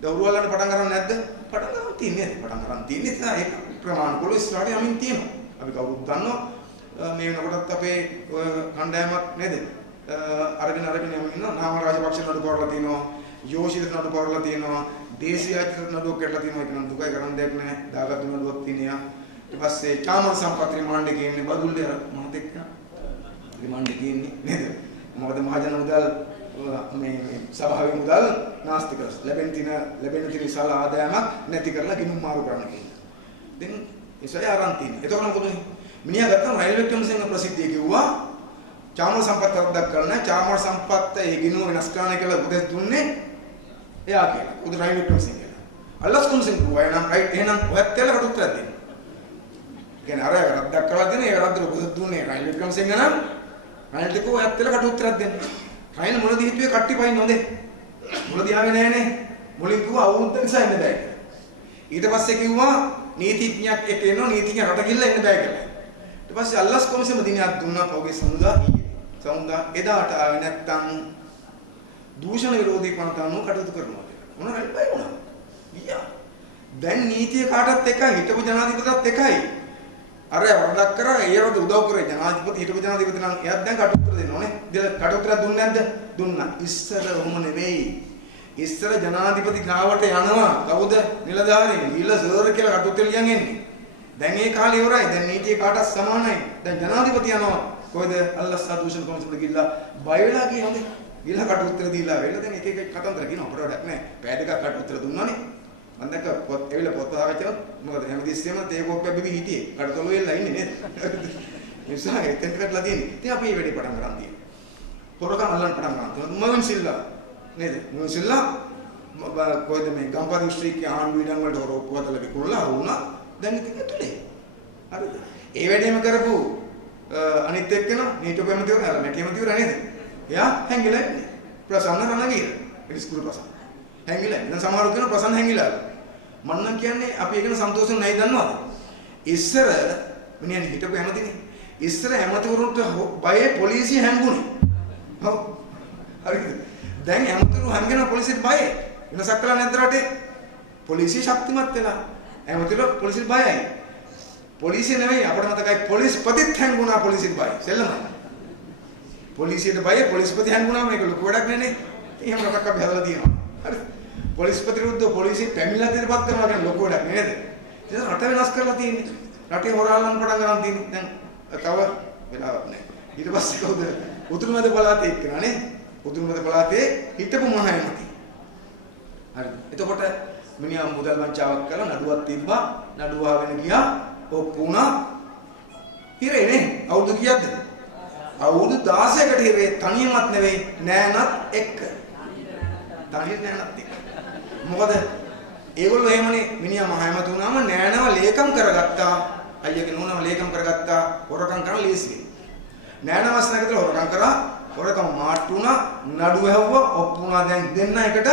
දැන් හොරු අල්ලන්න පටන් ගන්නව නැද්ද? පටන් ගන්න තියෙන්නේ. පටන් ගන්න තියෙන්නේ. ඒක ප්‍රමාණ කුල ඉස්සරහට යමින් තියෙනවා. අපි කවුරුත් දන්නවා මේ වෙනකොටත් අපේ කණ්ඩායමක් නේද? අරගෙන ඉන්නවා. නාම රාජපක්ෂ නඩු කරලා තිනවා. යෝෂිත නඩු කරලා තිනවා. දේශීය ආයතන නඩුවක් කරලා තිනවා. ඒක නම් දුකයි කරන්න දෙයක් නැහැ. දාගත්තු නඩුවක් තිනියා. ඊට පස්සේ චාමල් සම්පත් රිමාන්ඩ් එකේ ඉන්නේ බදුල්ලේ මහතෙක් රිමාන්ඩ් එකේ ඉන්නේ නේද? මොකද මහජන මුදල් මේ සභාවේ මුදල් නාස්ති කරලා ලැබෙන තියෙන විශාල ආදායමක් නැති කරලා ගිණුම් මාරු කරන්න කියලා. දැන් ඒසයි ආරන් තියෙන්නේ. එතකොට මොකද මිනිහා ගත්තා රයිල්වේ කමිෂන් ප්‍රසිද්ධිය කිව්වා චාමල් සම්පත් රද්දක් කරන්න චාමල් සම්පත් ඒ ගිණුම වෙනස් කරන්න කියලා උදෙස් දුන්නේ එයා කියලා. උද රයිල්වේ කමිෂන් කියලා. අල්ලස් කමිෂන් කිව්වා එහෙනම් රයිට් එහෙනම් ඔයත් කියලා කට උත්තර දෙන්න. කියන්නේ අර රද්දක් කරලා දෙන ඒ රද්දට උදෙස් දුන්නේ රයිල්වේ කමිෂන් ගනම් රයිල්ට කිව්වා ඔයත් කියලා කට උත්තරයක් දෙන්න. රයිල් මුලදී හිතුවේ කට්ටි පයින් නොදේ. මුලදී ආවේ නෑනේ. මුලින් කිව්වා අවුරුද්ද නිසා එන්න බෑ කියලා. ඊට පස්සේ කිව්වා නීතිඥයෙක් එක්ක එනවා නීතිඥ රට ගිල්ල එන්න බෑ කියලා. ඊට පස්සේ අල්ලස් කොමිසම දිනයක් දුන්නා පොගේ සමුදා එදාට ආවේ නැත්තම් දූෂණ විරෝධී පනතනෝ කටයුතු කරනවා කියලා. මොන රයිල් බයි වුණා. ගියා. දැන් නීතිය කාටත් එකයි හිටපු ජනාධිපතිත් එකයි. අර වරදක් කරා ඒ වගේ උදව් කරේ ජනාධිපති හිටපු ජනාධිපති නම් එයාත් දැන් කටුත්තර දෙන්න ඕනේ. කටුත්තර දුන්නේ නැද්ද? දුන්නා. ඉස්සර ඔහොම නෙවෙයි. ඉස්සර ජනාධිපති ගාවට යනවා. කවුද? නිලධාරීන්. ඊළ සර් කියලා කටුත්තර ලියන් එන්නේ. දැන් ඒ කාලේ ඉවරයි. දැන් නීතිය කාටත් සමානයි. දැන් ජනාධිපති යනවා. කොහෙද? අල්ලස් දූෂණ කොමිසමට ගිහිල්ලා බය වෙලා ගියේ හොඳේ. ගිහිල්ලා කටුත්තර දීලා වෙලා දැන් එක එක කතන්දර කියනවා. අපිට වැඩක් නැහැ. පැය දෙකක් කටුත්තර දුන්නානේ. මම දැක්ක පොත් එවිල පොත් ආවචන මොකද හැමදෙස්සෙම තේ කෝප්පයක් බිබි හිටියේ කඩතොල වෙලා ඉන්නේ නේද නිසා එතෙන්ට කටලා තියෙන්නේ ඉතින් අපි මේ වැඩේ පටන් ගන්න තියෙනවා හොරකම් අල්ලන්න පටන් ගන්නවා මොන් සිල්ලා නේද මොන් සිල්ලා කොයිද මේ ගම්පහ දිස්ත්‍රික්කයේ ආණ්ඩු ඉඩම් වලට හොරෝප්පු හදලා විකුණලා වුණා දැන් ඉතින් ඇතුලේ හරිද ඒ වැඩේම කරපු අනිත් එක්කන නීතිපති ඇමතිවරු අර මෙටි ඇමතිවරු නේද එයා හැංගිලා ඉන්නේ ප්‍රසන්න රණවීර ඉස්කුරු ප්‍රසන්න හැංගිලා. දැන් සමහරව කියන ප්‍රසන්න හැංගිලා. මම නම් කියන්නේ අපි ඒකන සන්තෝෂෙන් නැයි දන්නවද? ඉස්සර මිනිහන් හිටපු ඇමතිනේ. ඉස්සර ඇමතිවරුන්ට බයේ පොලිසිය හැංගුනේ. ඔව්. හරිද? දැන් ඇමතිවරු හැංගෙන පොලිසියට බයයි. වෙනසක් කළා නැද්ද රටේ? පොලිසිය ශක්තිමත් වෙලා. ඇමතිවරු පොලිසියට බයයි. පොලිසිය නෙවෙයි අපිට මතකයි පොලිස්පතිත් හැංගුණා පොලිසියට බයයි. සෙල්ලමයි. පොලිසියට බයයි පොලිස්පති හැංගුණාම ඒක ලොකු වැඩක් නෙනේ. එහෙම රටක් අපි හදලා තියෙනවා. හරිද? පොලිස්පති විරුද්ධව පොලිසිය පැමිණිලා ඉදිරිපත් කරනවා කියන්නේ ලොකු වැඩක් නේද? ඒක රට වෙනස් කරලා තියෙන්නේ. රටේ හොරාලන් පටන් ගන්න තියෙන්නේ. දැන් තව වෙලාවක් නැහැ. ඊට පස්සේ කවුද? උතුරුමැද පළාතේ එක්කනා නේ. උතුරුමැද පළාතේ හිටපු මහායමති. හරිද? එතකොට මිනිහා මුදල් වංචාවක් කළා නඩුවක් තිබ්බා. නඩුව ආගෙන ගියා. ඔප්පු වුණා. හිරේ නේ. අවුරුදු කීයක්ද? අවුරුදු 16කට හිරේ තනියමත් නෙවෙයි නෑනත් එක්ක. තනියෙන් නෑනත් එක්ක. මොකද ඒගොල්ලෝ එහෙමනේ මිනිහා මහායමතු වුණාම නෑනව ලේකම් කරගත්තා. අයියාගේ නෝනව ලේකම් කරගත්තා. හොරකම් කරන ලීසියෙන්. නෑනවස් නැගිටලා හොරකම් කරා. හොරකම් මාට්ටු වුණා. නඩුව හැව්වා. ඔප්පු වුණා. දැන් දෙන්න එකට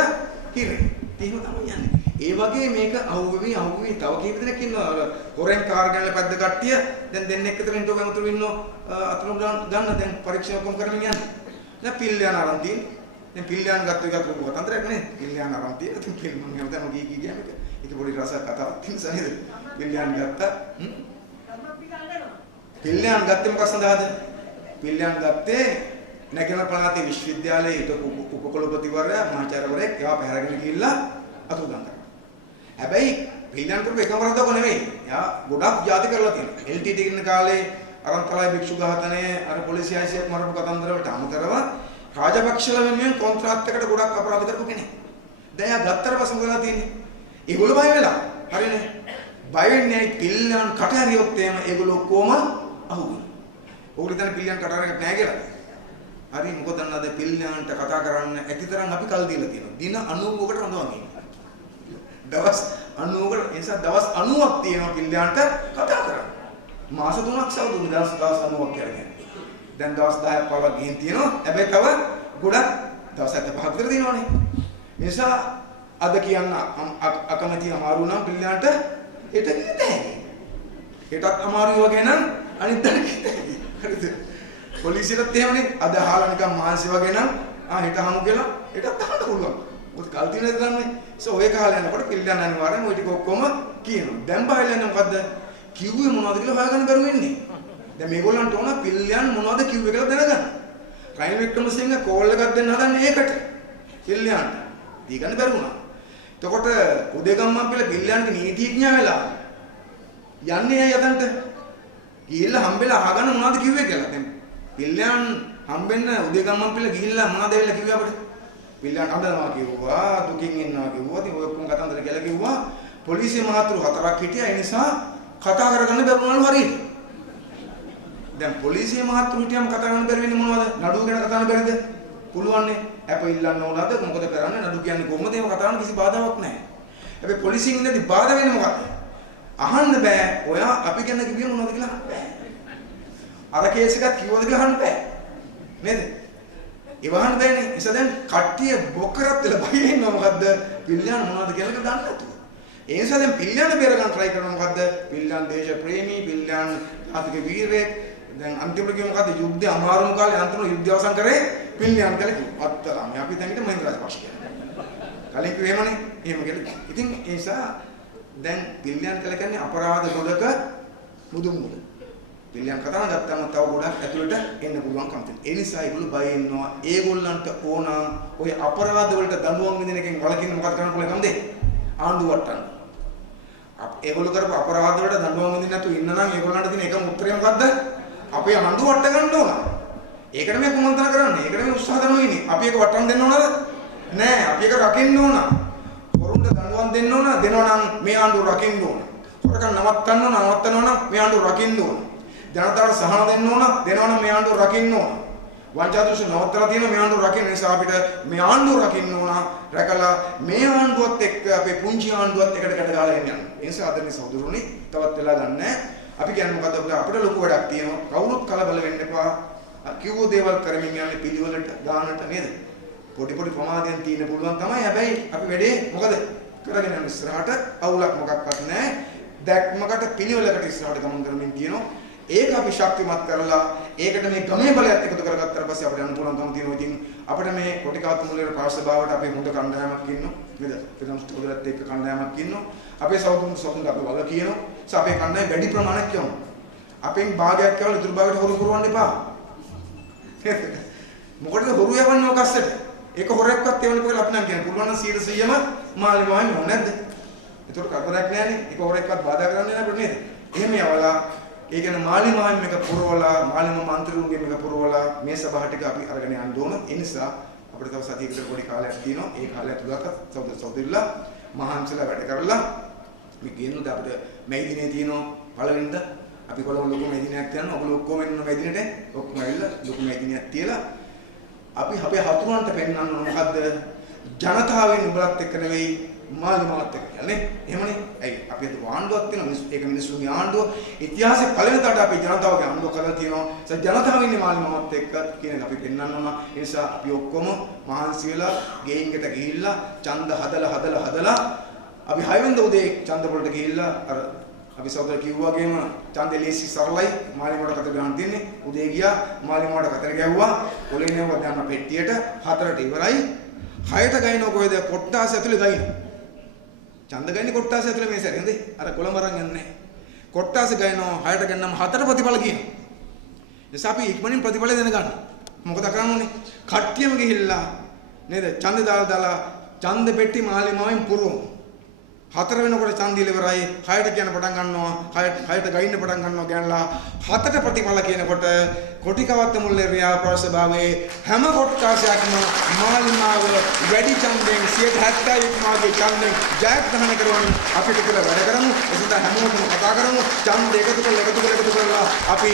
හිරේ. එහෙම තමයි යන්නේ. ඒ වගේ මේක අහුවෙවි තව කීප දෙනෙක් ඉන්නවා. හොරෙන් කාර් ගන්නලා පැද්ද කට්ටිය දැන් දෙන්නෙක් විතර ඉන්ටෝ ගමතුරු ඉන්නෝ අතුරු ගන්න දැන් පරීක්ෂා ඔක්කොම කරගෙන යන්නේ. දැන් පිල්ලයන් අරන් තියෙන්නේ. දැන් පිල්ලයන් ගත්ත එක ලොකු කතන්දරයක් නේ. පිල්ලයන් අරන් තියෙන. ඉතින් පිල් මම හැමදාම ගිහී ගියා මේක. ඒක පොඩි රස කතාවක් තියෙනවා නේද? පිල්ලයන් ගත්තා. පිල්ලයන් ගත්තේ මොකක් සඳහාද? පිල්ලයන් ගත්තේ නැගෙනහිර පළාතේ විශ්වවිද්‍යාලයේ හිටපු උපකුලපතිවරයා මහාචාර්යවරයෙක් ඒවා පැහැරගෙන ගිහිල්ලා අතුරු ගන්න. හැබැයි පිළියම් කරපු එකම වරදක නෙමෙයි. එයා ගොඩක් ಜಾති කරලා තියෙනවා. LTT ඉන්න කාලේ අරන්තලයි භික්ෂු ඝාතනය අර පොලිසිය ආයිසියක් මරපු කතන්දර වලට අමතරව රාජපක්ෂලා වෙනුවෙන් කොන්ත්‍රාත් එකකට ගොඩක් අපරාධ කරපු කෙනෙක්. දැන් එයා ගත්තට පස්සේ මොකද තියෙන්නේ? ඒගොල්ලෝ බය වෙලා. හරිනේ. බය වෙන්නේ පිළියම් කට හරියොත් එහෙම ඒගොල්ලෝ කොහොම අහුවෙන්නේ. ඕගොල්ලෝ දැන් පිළියම් කට හරියක් නැහැ කියලා. හරි මොකද දන්නවද පිළියම්ට කතා කරන්න ඇතිතරම් අපි කල් දීලා තියෙනවා. දින 90කට රඳවගෙන ඉන්නවා. දවස් 90කට නිසා දවස් 90ක් තියෙනවා පිළියම්ට කතා කරන්න. මාස 3ක් සවුදු දවස් 90ක් කරගෙන. දැන් දවස් 10ක් 15ක් ගිහින් තියෙනවා. හැබැයි තව ගොඩක් දවස් 75ක් විතර තියෙනවානේ. නිසා අද කියන්න අකමැති අමාරු නම් පිළියම්ට හෙට ගිහින් හෙටත් අමාරුයි වගේ නම් අනිත් දවසේ හරිද? පොලිසියට එහෙමනේ අද අහලා නිකන් මානසික වගේ නම් හෙට හමු කියලා හෙටත් අහන්න පුළුවන්. මොකද කල් තියෙන දන්නේ. ඔය කාලේ යනකොට පිළියම් අනිවාර්යෙන් ওই ටික ඔක්කොම කියනවා. දැන් බයලන්නේ මොකද්ද? කිව්වේ මොනවද කියලා හොයාගන්න බැරුව ඉන්නේ. දැන් මේගොල්ලන්ට ඕන පිල්ලියන් මොනවද කිව්වේ කියලා දැනගන්න. රනිල් වික්‍රමසිංහ කෝල් එකක් දෙන්න හදන්නේ ඒකට. පිල්ලියන්ට. දී ගන්න බැරි වුණා. එතකොට උදේගම්මන් පිළ පිල්ලියන්ට නීතිඥයා වෙලා යන්නේ ඇයි අතන්ට? ගිහිල්ලා හම්බෙලා අහගන්න මොනවද කිව්වේ කියලා. දැන් පිල්ලියන් හම්බෙන්න උදේගම්මන් පිළ ගිහිල්ලා මොනවද වෙලා කිව්වේ අපිට? පිල්ලියන් හඳනවා කිව්වා, දුකින් ඉන්නවා කිව්වා, ඉතින් ඔය ඔක්කොම කතන්දර කියලා කිව්වා. පොලිසිය මහතුරු 4ක් හිටියා. ඒ නිසා කතා කරගන්න බැරුණලු හරියට. දැන් පොලිසිය මහතුරු හිටියම කතා කරන්න බැරි වෙන්නේ මොනවද? නඩුව ගැන කතා කරන්න බැරිද? පුළුවන්නේ. අප ඉල්ලන්න ඕනද? මොකද කරන්නේ? නඩු කියන්නේ කොහොමද? ඒව කතා කරන්න කිසි බාධාවක් නැහැ. හැබැයි පොලිසියෙන් ඉඳි බාධා වෙන්නේ මොකක්ද? අහන්න බෑ. ඔයා අපි ගැන කිව්වේ මොනවද කියලා අහන්න බෑ. අර කේස් එකක් කිව්වද කියලා අහන්න බෑ. නේද? ඒව අහන්න බෑනේ. නිසා දැන් කට්ටිය බොකරත් වෙලා බයි ඉන්නවා මොකද්ද? පිල්ලියන් මොනවද කියලා දන්නේ නැතුව. ඒ නිසා දැන් පිල්ලියන් බේර ගන්න try කරනවා මොකද්ද? පිල්ලියන් දේශ ප්‍රේමී, පිල්ලියන් ජාතික වීරයෙක්. දැන් අන්තිමට කිව්ව මොකද්ද? යුද්ධය අමාරුම කාලේ අන්තිම යුද්ධය අවසන් කරේ පිල්ලියන් කියලා කිව්වා. අත්තරම. අපි දැන් හිට මහින්ද රාජපක්ෂ කියලා. කලින් කිව්වේ එහෙමනේ. එහෙම කියලා. ඉතින් ඒ නිසා දැන් පිල්ලියන් කියලා කියන්නේ අපරාධ ගොඩක මුදුන්මුල. පිල්ලියන් කතාව ගත්තම තව ගොඩක් ඇතුළට එන්න පුළුවන්කම තියෙනවා. ඒ නිසා ඒගොල්ලෝ බය වෙනවා. ඒගොල්ලන්ට ඕන ඔය අපරාධ වලට දඬුවම් විඳින එකෙන් වළකින්න මොකද කරන්න පුළුවන්කමද? ආණ්ඩුව වටන්න. ඒගොල්ලෝ කරපු අපරාධ වලට දඬුවම් විඳින්න නැතුව ඉන්න නම් ඒගොල්ලන්ට තියෙන එකම උත්තරය මොකද්ද? අපේ ආණ්ඩුව වට ගන්න ඕන. ඒකට මේ කුමන්ත්‍රණ කරන්නේ. ඒකට මේ උත්සාහ කරනවා ඉන්නේ. අපි ඒක වටන්න දෙන්න ඕනද? නෑ. අපි ඒක රකින්න ඕන. වරුන්ට දඬුවම් දෙන්න ඕන. දෙනවා නම් මේ ආණ්ඩුව රකින්න ඕන. හොරකම් නවත්තන්න ඕන. නවත්තනවා නම් මේ ආණ්ඩුව රකින්න ඕන. ජනතාවට සහන දෙන්න ඕන. දෙනවා නම් මේ ආණ්ඩුව රකින්න ඕන. වංචා දෘෂ්ටි නවත්තලා තියෙන මේ ආණ්ඩුව රකින්න නිසා අපිට මේ ආණ්ඩුව රකින්න ඕන. රැකලා මේ ආණ්ඩුවත් එක්ක අපේ පුංචි ආණ්ඩුවත් එකට ගැට ගහලා යන්න. ඒ නිසා අදන්නේ සහෝදරුනි තවත් වෙලා ගන්නෑ. අපි කියන්නේ මොකද්ද අපිට ලොකු වැඩක් තියෙනවා. කවුරුත් කලබල වෙන්න එපා. කිව්ව දේවල් කරමින් යන්නේ පිළිවෙලට ගානට නේද? පොඩි පොඩි ප්‍රමාදයන් තියෙන්න පුළුවන් තමයි. හැබැයි අපි වැඩේ මොකද කරගෙන යන ඉස්සරහට අවුලක් මොකක්වත් නැහැ. දැක්මකට පිළිවෙලකට ඉස්සරහට ගමන් කරමින් කියනවා. ඒක අපි ශක්තිමත් කරලා ඒකට මේ ගමේ බලයත් එකතු කරගත්තාට පස්සේ අපිට යන්න පුළුවන්කම තියෙනවා. ඉතින් අපිට මේ කොටිකාත් මුලේ පාර්ශවභාවට අපේ හොඳ කණ්ඩායමක් ඉන්නවා. නේද? ප්‍රථම ස්ටෝදරත් එක්ක කණ්ඩායමක් ඉන්නවා. අපේ සෞතුන් අපි වග කියනවා. අපේ කණ්ඩායම වැඩි ප්‍රමාණයක් යවමු. අපෙන් භාගයක් යවලා ඉතුරු භාගයට හොරු කරවන්න එපා. මොකටද හොරු යවන්නේ ඔකස්සට? ඒක හොරෙක්වත් එවන්න කියලා අපි නම් කියන්නේ. පුළුවන් නම් 100%ම මාළිමාවෙන් ඕනේ නැද්ද? ඒතකොට කරදරයක් නෑනේ. ඒක හොරෙක්වත් බාධා කරන්නේ නැහැ නේද? එහෙම යවලා ඒ කියන්නේ මාළිමාවෙන් මේක පුරවලා මාළිමා මන්ත්‍රීතුන්ගේ මේක පුරවලා මේ සභාව ටික අපි අරගෙන යන්න ඕන. ඒ නිසා අපිට තව සතියකට පොඩි කාලයක් තියෙනවා. ඒ කාලය ඇතුළත සෞදරිලා මහන්සිලා වැඩ කරලා මේ ගේන්නද අපිට මේ දිනේ තියෙනවා පළවෙනිද අපි කොළඹ ලොකු මේ දිනයක් තියනවා. ඔයගොල්ලෝ ඔක්කොම එන්න මේ දිනේට ඔක්කොම ඇවිල්ලා ලොකු මේ දිනයක් තියලා අපි අපේ හතුරන්ට පෙන්වන්න ඕන මොකද්ද? ජනතාවෙන් උඹලත් එක්ක නෙවෙයි මාළිමාවත් එක්ක කියන්නේ. එහෙමනේ. ඇයි අපි අද ආණ්ඩුවක් තියෙනවා. ඒක මිනිස්සුන්ගේ ආණ්ඩුව. ඉතිහාසයේ පළවෙනිදාට අපි ජනතාවගේ ආණ්ඩුව කරලා තියෙනවා. ජනතාව ඉන්නේ මාළිමාවත් එක්ක කියන එක අපි පෙන්වන්න ඕන. ඒ නිසා අපි ඔක්කොම මහන්සි වෙලා ගේයින්කට ගිහිල්ලා ඡන්ද හදලා අපි 6 වෙනිදා උදේ ඡන්ද වලට ගිහිල්ලා අර අපි සෞදර කිව්වාගේම ඡන්දේ ලේසි සරලයි මාළිමාවට කතර ගන්න තියෙන්නේ. උදේ ගියා මාළිමාවට කතර ගැව්වා. පොලේ නෙවුවා දැන් පෙට්ටියට 4ට ඉවරයි. 6ට ගයිනෝ කොහෙද? කොට්ටාස ඇතුලේ ගයිනෝ. ඡන්ද ගන්නේ කොට්ටාස ඇතුලේ මේ සැරේ නේද? අර කොළඹ අරන් යන්නේ නැහැ. කොට්ටාස ගයිනෝ 6ට ගන්නම 4ට ප්‍රතිඵල කියනවා. එනිසා අපි ඉක්මනින් ප්‍රතිඵල දෙන්න ගන්න. මොකද කරන්න ඕනේ? කට්ටියම ගිහිල්ලා නේද? ඡන්ද දාලා ඡන්ද පෙට්ටි මාළිමාවෙන් පුරවමු. 4 වෙනකොට ඡන්දිල ඉවරයි. 6ට කියන පටන් ගන්නවා. 6ට ගයින්න පටන් ගන්නවා ගෑනලා. 7ට ප්‍රතිඵල කියනකොට කොටිකවත්ත මුල්ලේ ව්‍යාපාරසභාවේ හැම කොට්ටාසයක්ම මාළිමාව වැඩි ඡන්දෙන් 70% මාගේ ඡන්දෙන් ජයග්‍රහණය කරවන්න අපිට කියලා වැඩ කරමු. එසඳ හැමෝටම කතා කරමු. ඡන්ද එකතු කරලා අපි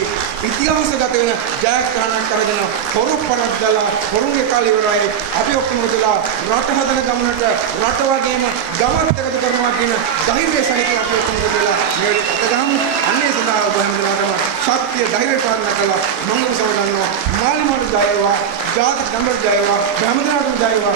ඉතිහාසගත වෙන ජයග්‍රහණයක් කරගෙන හොරු පරද්දලා හොරුගේ කාලේ ඉවරයි. අපි ඔක්කොම ගිහලා රට හදන ගමනට රට වගේම ගමත් එකතු කරනවා කියන ධෛර්යය සහිතව අපි ඔක්කොම ගිහලා මේ අතගහමු. අන්නේ සඳහා ඔබ හැමදෙනාටම ශක්තිය ධෛර්යය පාලනය කළා මංගල සමගන්නවා. මාළිමාට ජයවා, ජාතික නම්බර ජයවා, හැමදෙනාටම ජයවා.